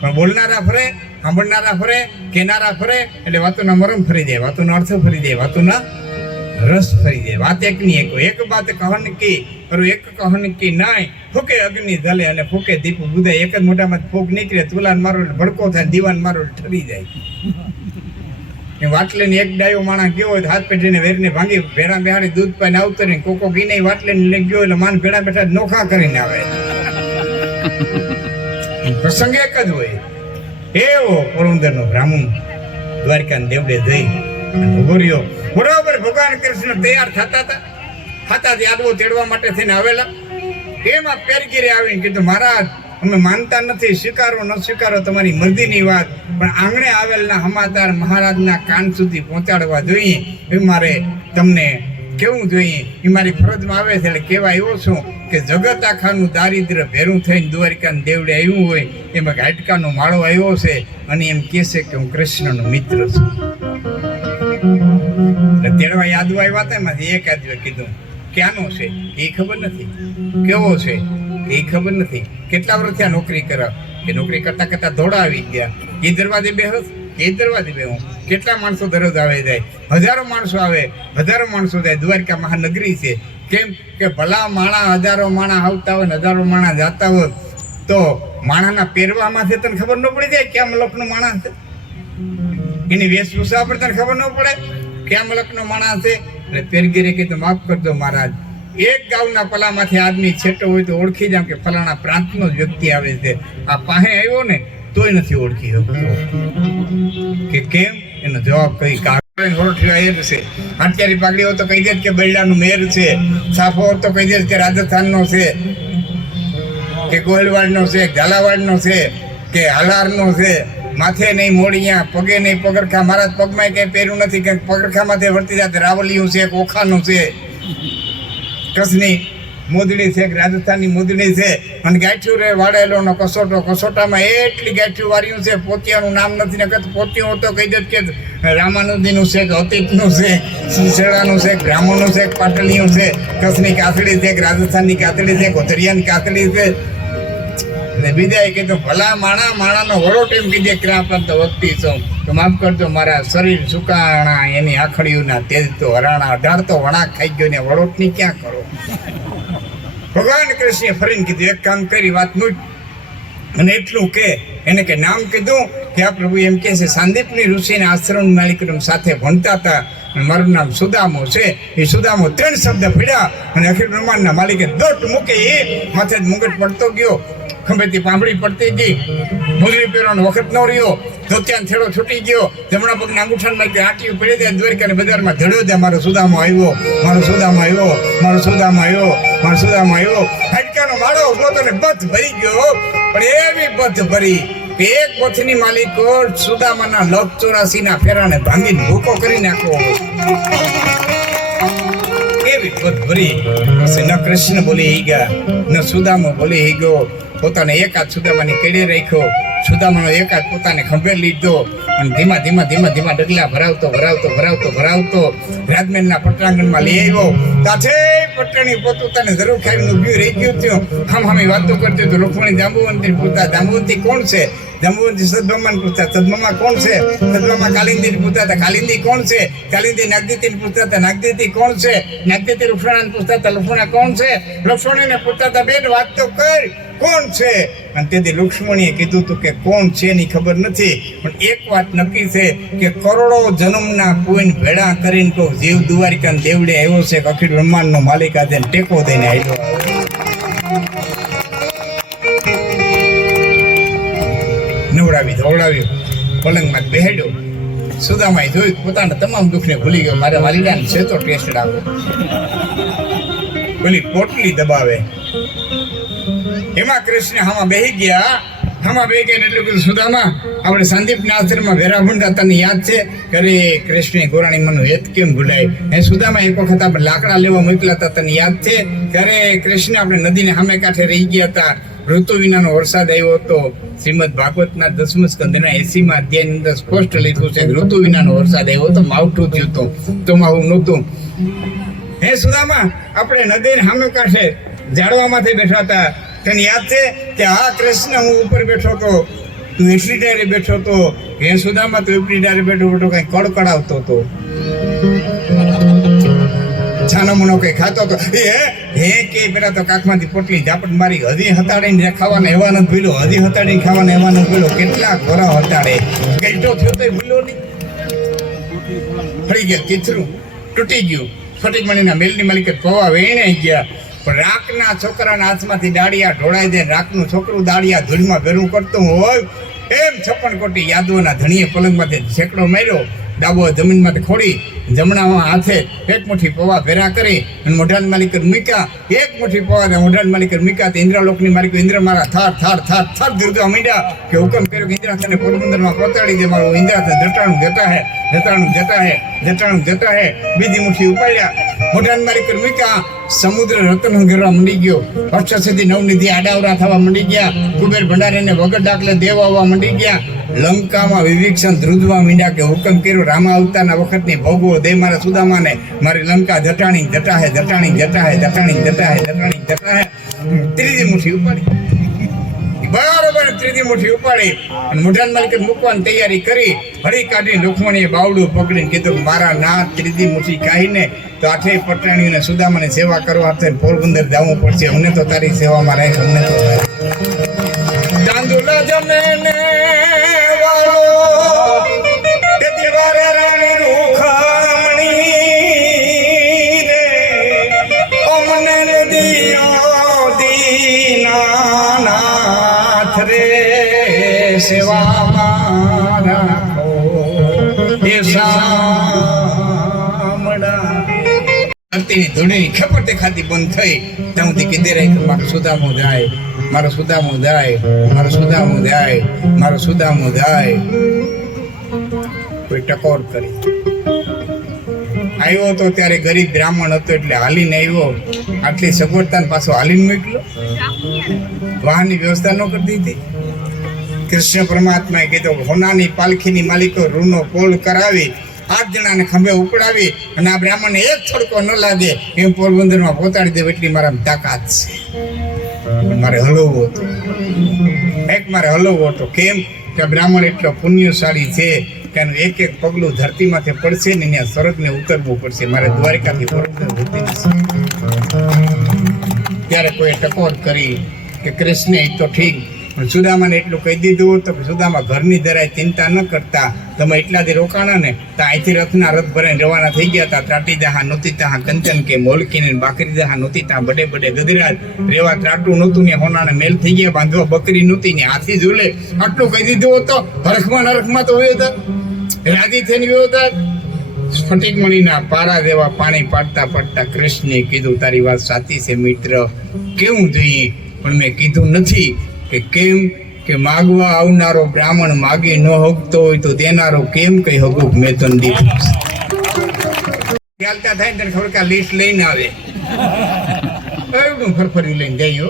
પણ બોલનારા ફરે, સાંભળનારા ફરે, કહેનારા ફરે એટલે વાતોના મરમ ફરી જાય, વાતોનો અર્થ ફરી જાય, વાતોના રસ ફરી જાય. વાત એકની એક હોય. એક બાત કહન કી પર એક કહન કી નાય ફૂકે અગ્નિ ધલે અને ફૂકે દીપ બુધાય. એક જ મોઢામાં ફૂક નીકળે, તુલાન મારો ભડકો થાય, દીવાન મારો ઠરી જાય. એ વાટલે ને એક ડાયો માણસ ગયો હોય હાથ પેઢીને વેરને ભાંગી ભેડા બેહાડી દૂધ પાઈને આવતો રહી. કોકો ગીને વાટલે ને લઈ ગયો એટલે માન ભેડા બેઠા નોખા કરીને આવે. પ્રસંગ એક જ હોય. એવો પોરબંદરનો બ્રાહ્મણ દ્વારકાને દેવડે જઈ ઉભો રહ્યો. બરોબર ભગવાન કૃષ્ણ તૈયાર થતા યાદવો તેડવા માટે થઈને આવેલા. એમાં પેરગીરે આવીને કીધું મહારાજ અમે માનતા નથી, સ્વીકારો ન સ્વીકારો તમારી મરજીની વાત, પણ આંગણે આવેલના સમાચાર મહારાજના કાન સુધી પહોંચાડવા જોઈએ. એ મારે તમને કેવું જોઈએ એ મારી ફરજમાં આવે છે. એટલે કહેવા એવો છું કે જગત આખાનું દારિદ્ર્ય ભેરું થઈને દ્વારિકાના દેવડે આવ્યું હોય એમાં હાડકાનો માળો આવ્યો છે અને એમ કહે છે કે હું કૃષ્ણનો મિત્ર છું. એટલે તેડવા યાદવા આવ્યા હતા એમાંથી એક યાદવે કીધું ક્યાંનો છે એ ખબર નથી, કેવો છે એ ખબર નથી, કેટલા વર્ષ ત્યાં નોકરી કરા કે નોકરી કરતા કરતા ધોળા આવી ગયા, એ દરવાજે બેહસ એ દરવાજે બેહું. કેટલા માણસો દરરોજ આવે જાય, હજારો માણસો આવે, હજારો માણસો જાય. દ્વારકા મહાનગરી છે. કેમ કે ભલા માણા હજારો માણા આવતા હોય ને હજારો માણા જાતા હોય તો માણાના પહેરવામાંથી તને ખબર ન પડી જાય ક્યાં મલકનો માણસ છે, એની વેશભૂષા પર તને ખબર ન પડે ક્યાં મલકનો માણસ છે. એટલે પેરગીરે કીધું માફ કરજો મહારાજ, એક ગામના પલામાંથી આદમી છેટો હોય તો ઓળખી જામ કે ફલાણા પ્રાંતનો જ વ્યક્તિ આવે છે. આ પાસે આવ્યો ને તોય નથી ઓળખી શકતો કે કેમ, એનો જવાબ કઈ હાથિયારી પાઘડી હોય તો કહી દે કે બૈડાનું મેર છે, સાફો હોય તો કહી દે કે રાજસ્થાનનો છે કે ગોહિલવાડનો છે, ઝાલાવાડનો છે કે હાલારનો છે. માથે નહીં મોડિયા, પગે નહીં પગરખા. મારા પગમાં કઈ પહેર્યું નથી કે પગરખામાંથી વર્તી જાતે રાવલિયું છે, ઓખાનું છે, કચ્છની મોદડી છે કે રાજસ્થાનની મોદડી છે. અને ગાંઠિયું રે વાળેલો કસોટો, કસોટામાં એટલી ગાંઠિયું વાળ્યું છે, પોતિયાનું નામ નથી ને કદ પોતિયું તો કહી દે કે રામાનંદીનું છે કે અતીતનું છે, સિલસેડાનું છે, બ્રાહ્મણનું છે, પાટલીયું છે, કચ્છની કાતડી છે કે રાજસ્થાનની કાતડી છે, ગોધરિયાની કાતડી છે. બીજા કીધું ભલા માણાનો વડો ટેમ કીધે ક્યાં પણ તો વખતી છું તો માફ કરજો મારા શરીર સુકાણા એની આખડીઓના તેજ તો હરાણા 18 તો વણાક ખાઈ ગયો ને વડોટની ક્યાં કરો. ભગવાન કૃષ્ણે ફરીને કીધું એક કામ કરી વાત મૂક અને એટલું કે એને કે નામ કીધું કે આ પ્રભુ એમ કહે છે સાંદીપની ઋષિના આશ્રમ માલિક સાથે ભણતા હતા અને મારું નામ સુદામો છે. એ સુદામો 3 શબ્દ પડ્યા અને અખિલ બ્રહ્માંડના માલિકે દોટ મૂકે એ માથે જ મુગટ પડતો ગયો, ખંભેથી પાંભળી પડતી ગઈ, મુજરી પહેરવાનો વખત ન રહ્યો, ધોતિયાનો થેડો છૂટી ગયો, જમણા પગના અંગૂઠામાં આંટીઓ પડી જાય. દ્વારકાની બજારમાં ધડ્યો જાય મારો સુદામો આવ્યો, મારો સુદામો આવ્યો, મારો સુદામો આવ્યો, મારો સુદામો આવ્યો. હાડકાનો માળો ઉભો તો ને બધ ભરી ગયો, પણ એવી બધ ભરી કે એક પોથની માલિકો સુદામાના 84 ફેરાને ભાંગીને ભૂકો કરી નાખવો. એવી બધ ભરી. પછી ન કૃષ્ણ બોલી હી ગયા, ન સુદામો બોલી હી ગયો. પોતાને એક હાથ સુદામાની કેડે રાખ્યો, સુદામાનો એક હાથ પોતાને ખંભે લીધો અને ધીમા ધીમા ધીમા ધીમા ડગલા ભરાવતો રાજમહેલના પટાંગણમાં લઈ આવ્યો. તાથે પટણી પોતાને જરૂર ખાઈને ઊભી રહી ગયું થયું. હામી વાતો કરતી તો રૂકમણી જાંબુવંતી પૂછતા જાંબુવંતી કોણ છે, જાંબુવંતી સદબ્રહ્માને પૂછતા સદબ્રહ્મા કોણ છે, સદબ્રહ્મા કાલિંદીને પૂછતા હતા કાલિંદી કોણ છે, કાલિંદી નાગદીતીને પૂછતા હતા નાગદીતી કોણ છે, નાગદીતી લુફણાને પૂછતા હતા લુફણા કોણ છે, લક્ષ્મણીને પૂછતા હતા બેન વાત તો કર કોણ છે. અને તેથી લુક્ષ્મણીએ કીધું હતું કે કોણ છે એની ખબર નથી, પણ એક વાત નક્કી છે કે કરોડો જન્મના પુણ્ય ભેળા કરીને કહું જીવ દ્વારિકાના દેવડે આવ્યો છે કે અખિલ બ્રહ્માંડનો માલિક આજે ટેકો દઈને આવ્યો. નવડાવી ધોવડાવ્યું, પલંગમાં બેહાડ્યો. સુદામાએ જોયું પોતાના તમામ દુઃખને ભૂલી ગયો. મારા વાલીડાને છે તો ટેસ્ટ આવો, પેલી પોટલી દબાવે. એમાં કૃષ્ણ હામાં બેહી ગયા. એટલું કીધું સુદામા આપણે સંદીપના આશ્રમમાં વેરા ભૂંડા તને યાદ છે? અરે કૃષ્ણે ગોરાણી મનનું હેત કેમ ભૂલાય? એ સુદામા એક વખત આપણે લાકડા લેવા મોકલ્યા હતા તને યાદ છે? ત્યારે કૃષ્ણ આપણે નદીને સામે કાંઠે રહી ગયા હતા. ઋતુ વિનાનો વરસાદ આવ્યો હતો. શ્રીમદ ભાગવતના 10મા સ્કંદના 80મા અધ્યાયની અંદર સ્પષ્ટ લખ્યું છે ઋતુ વિનાનો વરસાદ આવ્યો હતો, માવઠું થયું હતું, તો માવું નહોતું. હે સુદામા આપણે નદીને સામે કાંઠે ઝાડવામાંથી બેઠા હતા. તને યાદ છે કે હા કૃષ્ણ હું ઉપર બેઠો હતો, તું એટલી ડાયરે બેઠો હતો. હે સુદામા તું એટલી ડાયરે બેઠો કઈ કડકડાવતો હતો, છાનો મુનો કઈ ખાતો હતો. હે કે પેલા તો કાખમાંથી પોટલી ઝાપટ મારી, હજી હતાડીને ખાવાના એવા નથી ભૂલો, હજી હતાડીને ખાવાના એવા નથી ભૂલો. કેટલાક વરા હતાડે ગઈટો થયો તો ભૂલો નહીં. ફરી ગયા તીથરું તૂટી ગયું. ફટીક મણીના મેલની માલિકે પવા વેણાઈ ગયા. પણ રાખના છોકરાના હાથમાંથી દાળિયા ઢોળાઈ દે. રાખનું છોકરું દાળિયા ધૂળમાં ભેરું કરતું હોય એમ 56 કોટી યાદવોના ધણીએ પલંગમાંથી છેકડો માર્યો, ડાબો જમીનમાંથી ખોડી જમણા હાથે એક મુઠ્ઠી પૌવા ભેરા કરી અને મોઢાની માલિક મૂક્યા. એક મુઠ્ઠી પૌવા મોઢાની માલિક મૂક્યા તો ઇન્દ્રલોકની માલિક ઇન્દ્ર મારા થાર થાર થાર થાર ધ્રુજવા માંડ્યા કે હુકમ કર્યો કે ઇન્દ્ર તને પોરબંદરમાં પહોંચાડી દે. મારો ઇન્દ્ર જટાણું જતા હે, જટાણું જતા હે, જટાણું જતા હે. બીજી મુઠ્ઠી ઉપાડ્યા, મોઢાની માલિક મૂક્યા. સમુદ્ર રતન ઘેરવા મંડી ગયો. અષ્ટસિદ્ધિ નવનિધિ આડાવરા થવા મંડી ગયા. કુબેર ભંડારીને વગર દાખલે દેવ આવવા મંડી ગયા. લંકામાં વિભીક્ષણ ધ્રુજવા માંડ્યા કે હુકમ કર્યો રામા અવતારના વખતની ભોગવો દે મારા સુદામાને. મારી લંકા જટાણી જટા હે, જટાણી જટા હે, જટાણી જટા હે, જટાણી જટા હે. ત્રીજી મુઠ્ઠી ઉપાડી, બરાબર ત્રીજી મુઠ્ઠી ઉપાડી અને મોઢાન માલિકે મૂકવાની તૈયારી કરી. હળી કાઢી લુખમણીએ બાવડું પકડીને કીધું મારા નાથ ત્રીજી મુઠ્ઠી કાઢીને તો આઠેય પટાણીઓને સુદામાની સેવા કરવા હાથે પોરબંદર જવું પડશે. અમને તો તારી સેવામાં રાખ, અમને તો ચાંદુલા જમે ને વાળો તે દિવારે રાણી રૂખામણી રે અમને નદીઓ દીનાનાથ રે સેવામાં રાખો એ સામડા. ધરતીની ધૂળની ખપટ ખાતી બંધ થઈ ત્યાં સુધી કીધે રહી મારો સુદામો જાય, મારો સુદામો જાય, મારો સુદામો જાય, મારો સુદામો જાય. કોઈ ટકોર કરી આવ્યો તો ત્યારે ગરીબ બ્રાહ્મણ હતો એટલે હાલીને આવ્યો. આટલી સગવડતા પાછો હાલીને મોકલો. વાહનની વ્યવસ્થા ન કરી દીધી. કૃષ્ણ પરમાત્માએ કીધું હોનાની પાલખીની માલિકો રૂનો પોલ કરાવી 8 જણાને ખંભે ઉપડાવી અને આ બ્રાહ્મણને એક છડકો ન લાગે એમ પોરબંદરમાં પહોંચાડી દેવ એટલી મારા તાકાત છે. મારે હલવવો હતો, મારે હલવવો હતો. કેમ કે બ્રાહ્મણ એટલો પુણ્યશાળી છે કે એનું એક એક પગલું ધરતીમાંથી પડશે ને ત્યાં સ્વર્ગને ઉતરવું પડશે. મારે દ્વારિકાથી પોરબંદર જતી નથી. ત્યારે કોઈ ટકોર કરી કે કૃષ્ણ એ તો ઠીક પણ સુદામાને એટલું કહી દીધું તો સુદામા ઘરની જરાય ચિંતા ન કરતા. તમે એટલાથી રોકાણા ને તો અહીંથી રથના રથ ભરાઈને રવાના થઈ ગયા હતા. ત્રાટી દહા નહોતી ત્યાં કંચન કે મોલકીને બાકરી દહા નહોતી ત્યાં બડે બડે ગજરાજ રેવા ત્રાટું નહોતું ને હોનાને મેલ થઈ ગયા. બાંધવા બકરી નહોતી ને હાથી ઝૂલે. આટલું કહી દીધું હતો. હરખમાં નરખમાં તો વયો હતા, રાજી થઈને વયો હતા. સ્ફટિક મણીના પારા જેવા પાણી પાડતા પાડતા કૃષ્ણે કીધું તારી વાત સાચી છે મિત્ર, કેવું જોઈએ પણ મેં કીધું નથી. કે કેમ કે માગવા આવનારો બ્રાહ્મણ માગી ન હગતો હોય તો દેનારો કેમ કઈ હગુક મેં તને દીધું. ચાલતા થાય ને ખબર કે લિસ્ટ લઈને આવે એવડું ફરફરી લઈને જઈએ.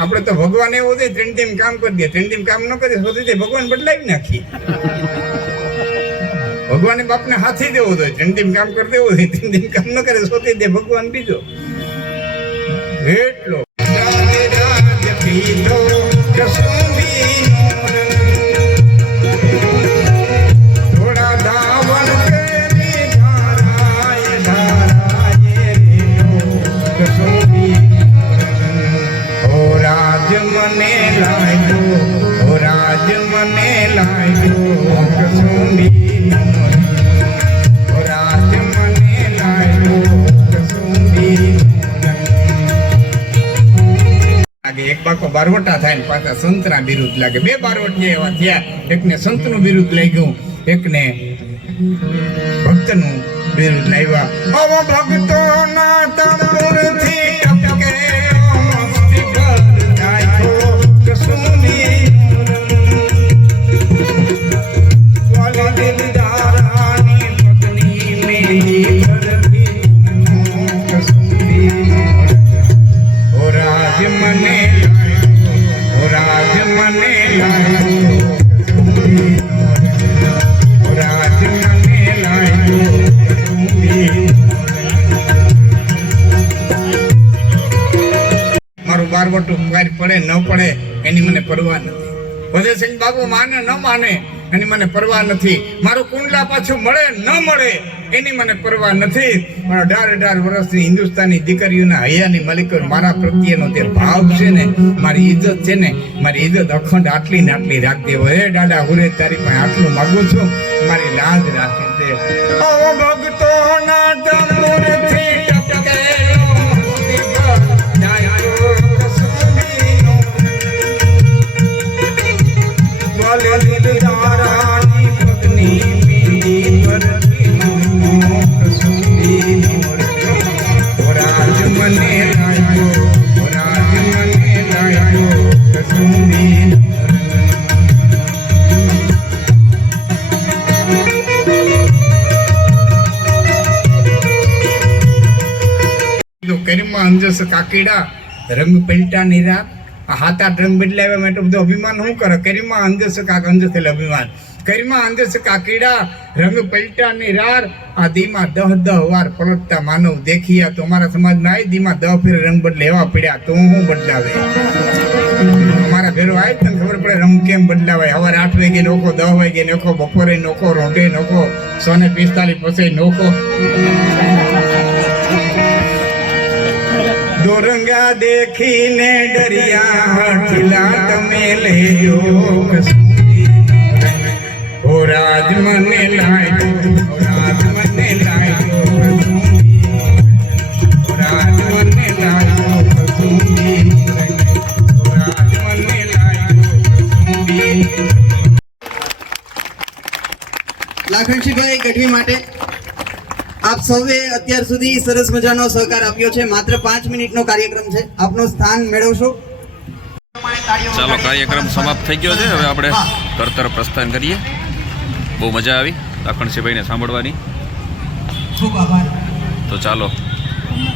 આપણે તો ભગવાન એવું છે ત્રણ ટીમ કામ કરી દે, ત્રણ ટીમ કામ ન કરીએ સુધી ભગવાન બદલાવી નાખીએ. ભગવાને બાપને હાથી દેવો જોઈએ, ત્રણ ટીમ કામ કરી દેવું હોય, ત્રણ ટીમ કામ ન કરે શોધી દે ભગવાન બીજો એટલો. થોડા ધાવન કરી ધારાય ધારાય કસોબી ઓ રાજ મને લાગ્યો, ઓ રાજ મને લાગ્યો કસોબી ઓ રાજ મને લાગ્યો કસોબી. એક બાકો બારવટા થાય ને પાછા સંતના બિરુદ લાગે. 2 બારવટિયા એવા થયા, એકને સંતનું બિરુદ લાગ્યું, એકને ભક્તનું બિરુદ લાવ્યા. આવો ભક્તોના તળુરથી ટપકે મસ્તી પર જાય કસુંબી વાલે દિલદારાની પત્ની મેરી કરતી કસુંબી ઓ રાજ મને ઓ રાજ મને લાગ્યો, ઓ રાજ મને લાગ્યો. મારું બારવટું પડે ન પડે એની મને પરવા નથી. ભજનસિંહ બાબુ માને ન માને એની મને પરવા નથી. મારું કુંડલા પાછું મળે ન મળે એની મને પરવા નથી. પણ 18 વર્ષની હિન્દુસ્તાની દીકરીઓના હૈયાની માલિકો મારા પ્રત્યેનો જે ભાવ છે ને, મારી ઇજ્જત છે ને, મારી ઇજ્જત અખંડ આટલી ને આટલી રાખી દેવો. હે દાદા હુરે તારી પાસે આટલું માગું છું, મારી લાજ રાખી દે. ઓ ભક્તોના તળુરથી ટપકે મસ્તી પર જાય કસુંબીનો વાલે દિલદારાની પત્ની મેરી પરથી તો કરીમાં અંજસ કાકીડા રંગ પલટા નિરા આ હાથ આઠ રંગ બદલાવ્યા માટે બધું અભિમાન શું કરે? કરીમાં અંજસ કાક અંજસ એટલે અભિમાન. કરીમાં અંજસ કાકીડા રંગ પલટા નિરાર આ દીમાં 10 વાર પલટતા માનવ દેખિયા. તો અમારા સમાજમાં આવી દીમાં 10 ફેર રંગ બદલે એવા પડ્યા તો હું બદલાવે. અમારા ભેરો આવી તને ખબર પડે રંગ કેમ બદલાવાય. સવારે 8 વાગે નોખો, 10 વાગે નોખો, બપોરે નોખો, રોંઢે નોખો, 145 પછી નોખો. દોરંગા દેખીને ડરિયા હઠલા તમે લેજો કસૂરી. ઓ રાજ મને લાગ્યો, ઓ રાજ મને લાગ્યો કસૂરી. ઓ રાજ મને લાગ્યો કસૂરી. ઓ રાજ મને લાગ્યો કસૂરી. લાખણસિંહભાઈ ગઢવી માટે આપ સૌએ અત્યાર સુધી સરસ મજાનો સહકાર આપ્યો છે. માત્ર 5 મિનિટનો કાર્યક્રમ છે. આપનું સ્થાન મેળવશો. ચાલો, કાર્યક્રમ સમાપ્ત થઈ ગયો છે. હવે આપણે ઘર તરફ પ્રસ્થાન કરીએ. બહુ મજા આવી લાખણસિંહભાઈને સાંભળવાની. ખૂબ આભાર. તો ચાલો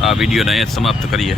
આ વિડીયોને અહીંયા જ સમાપ્ત કરીએ.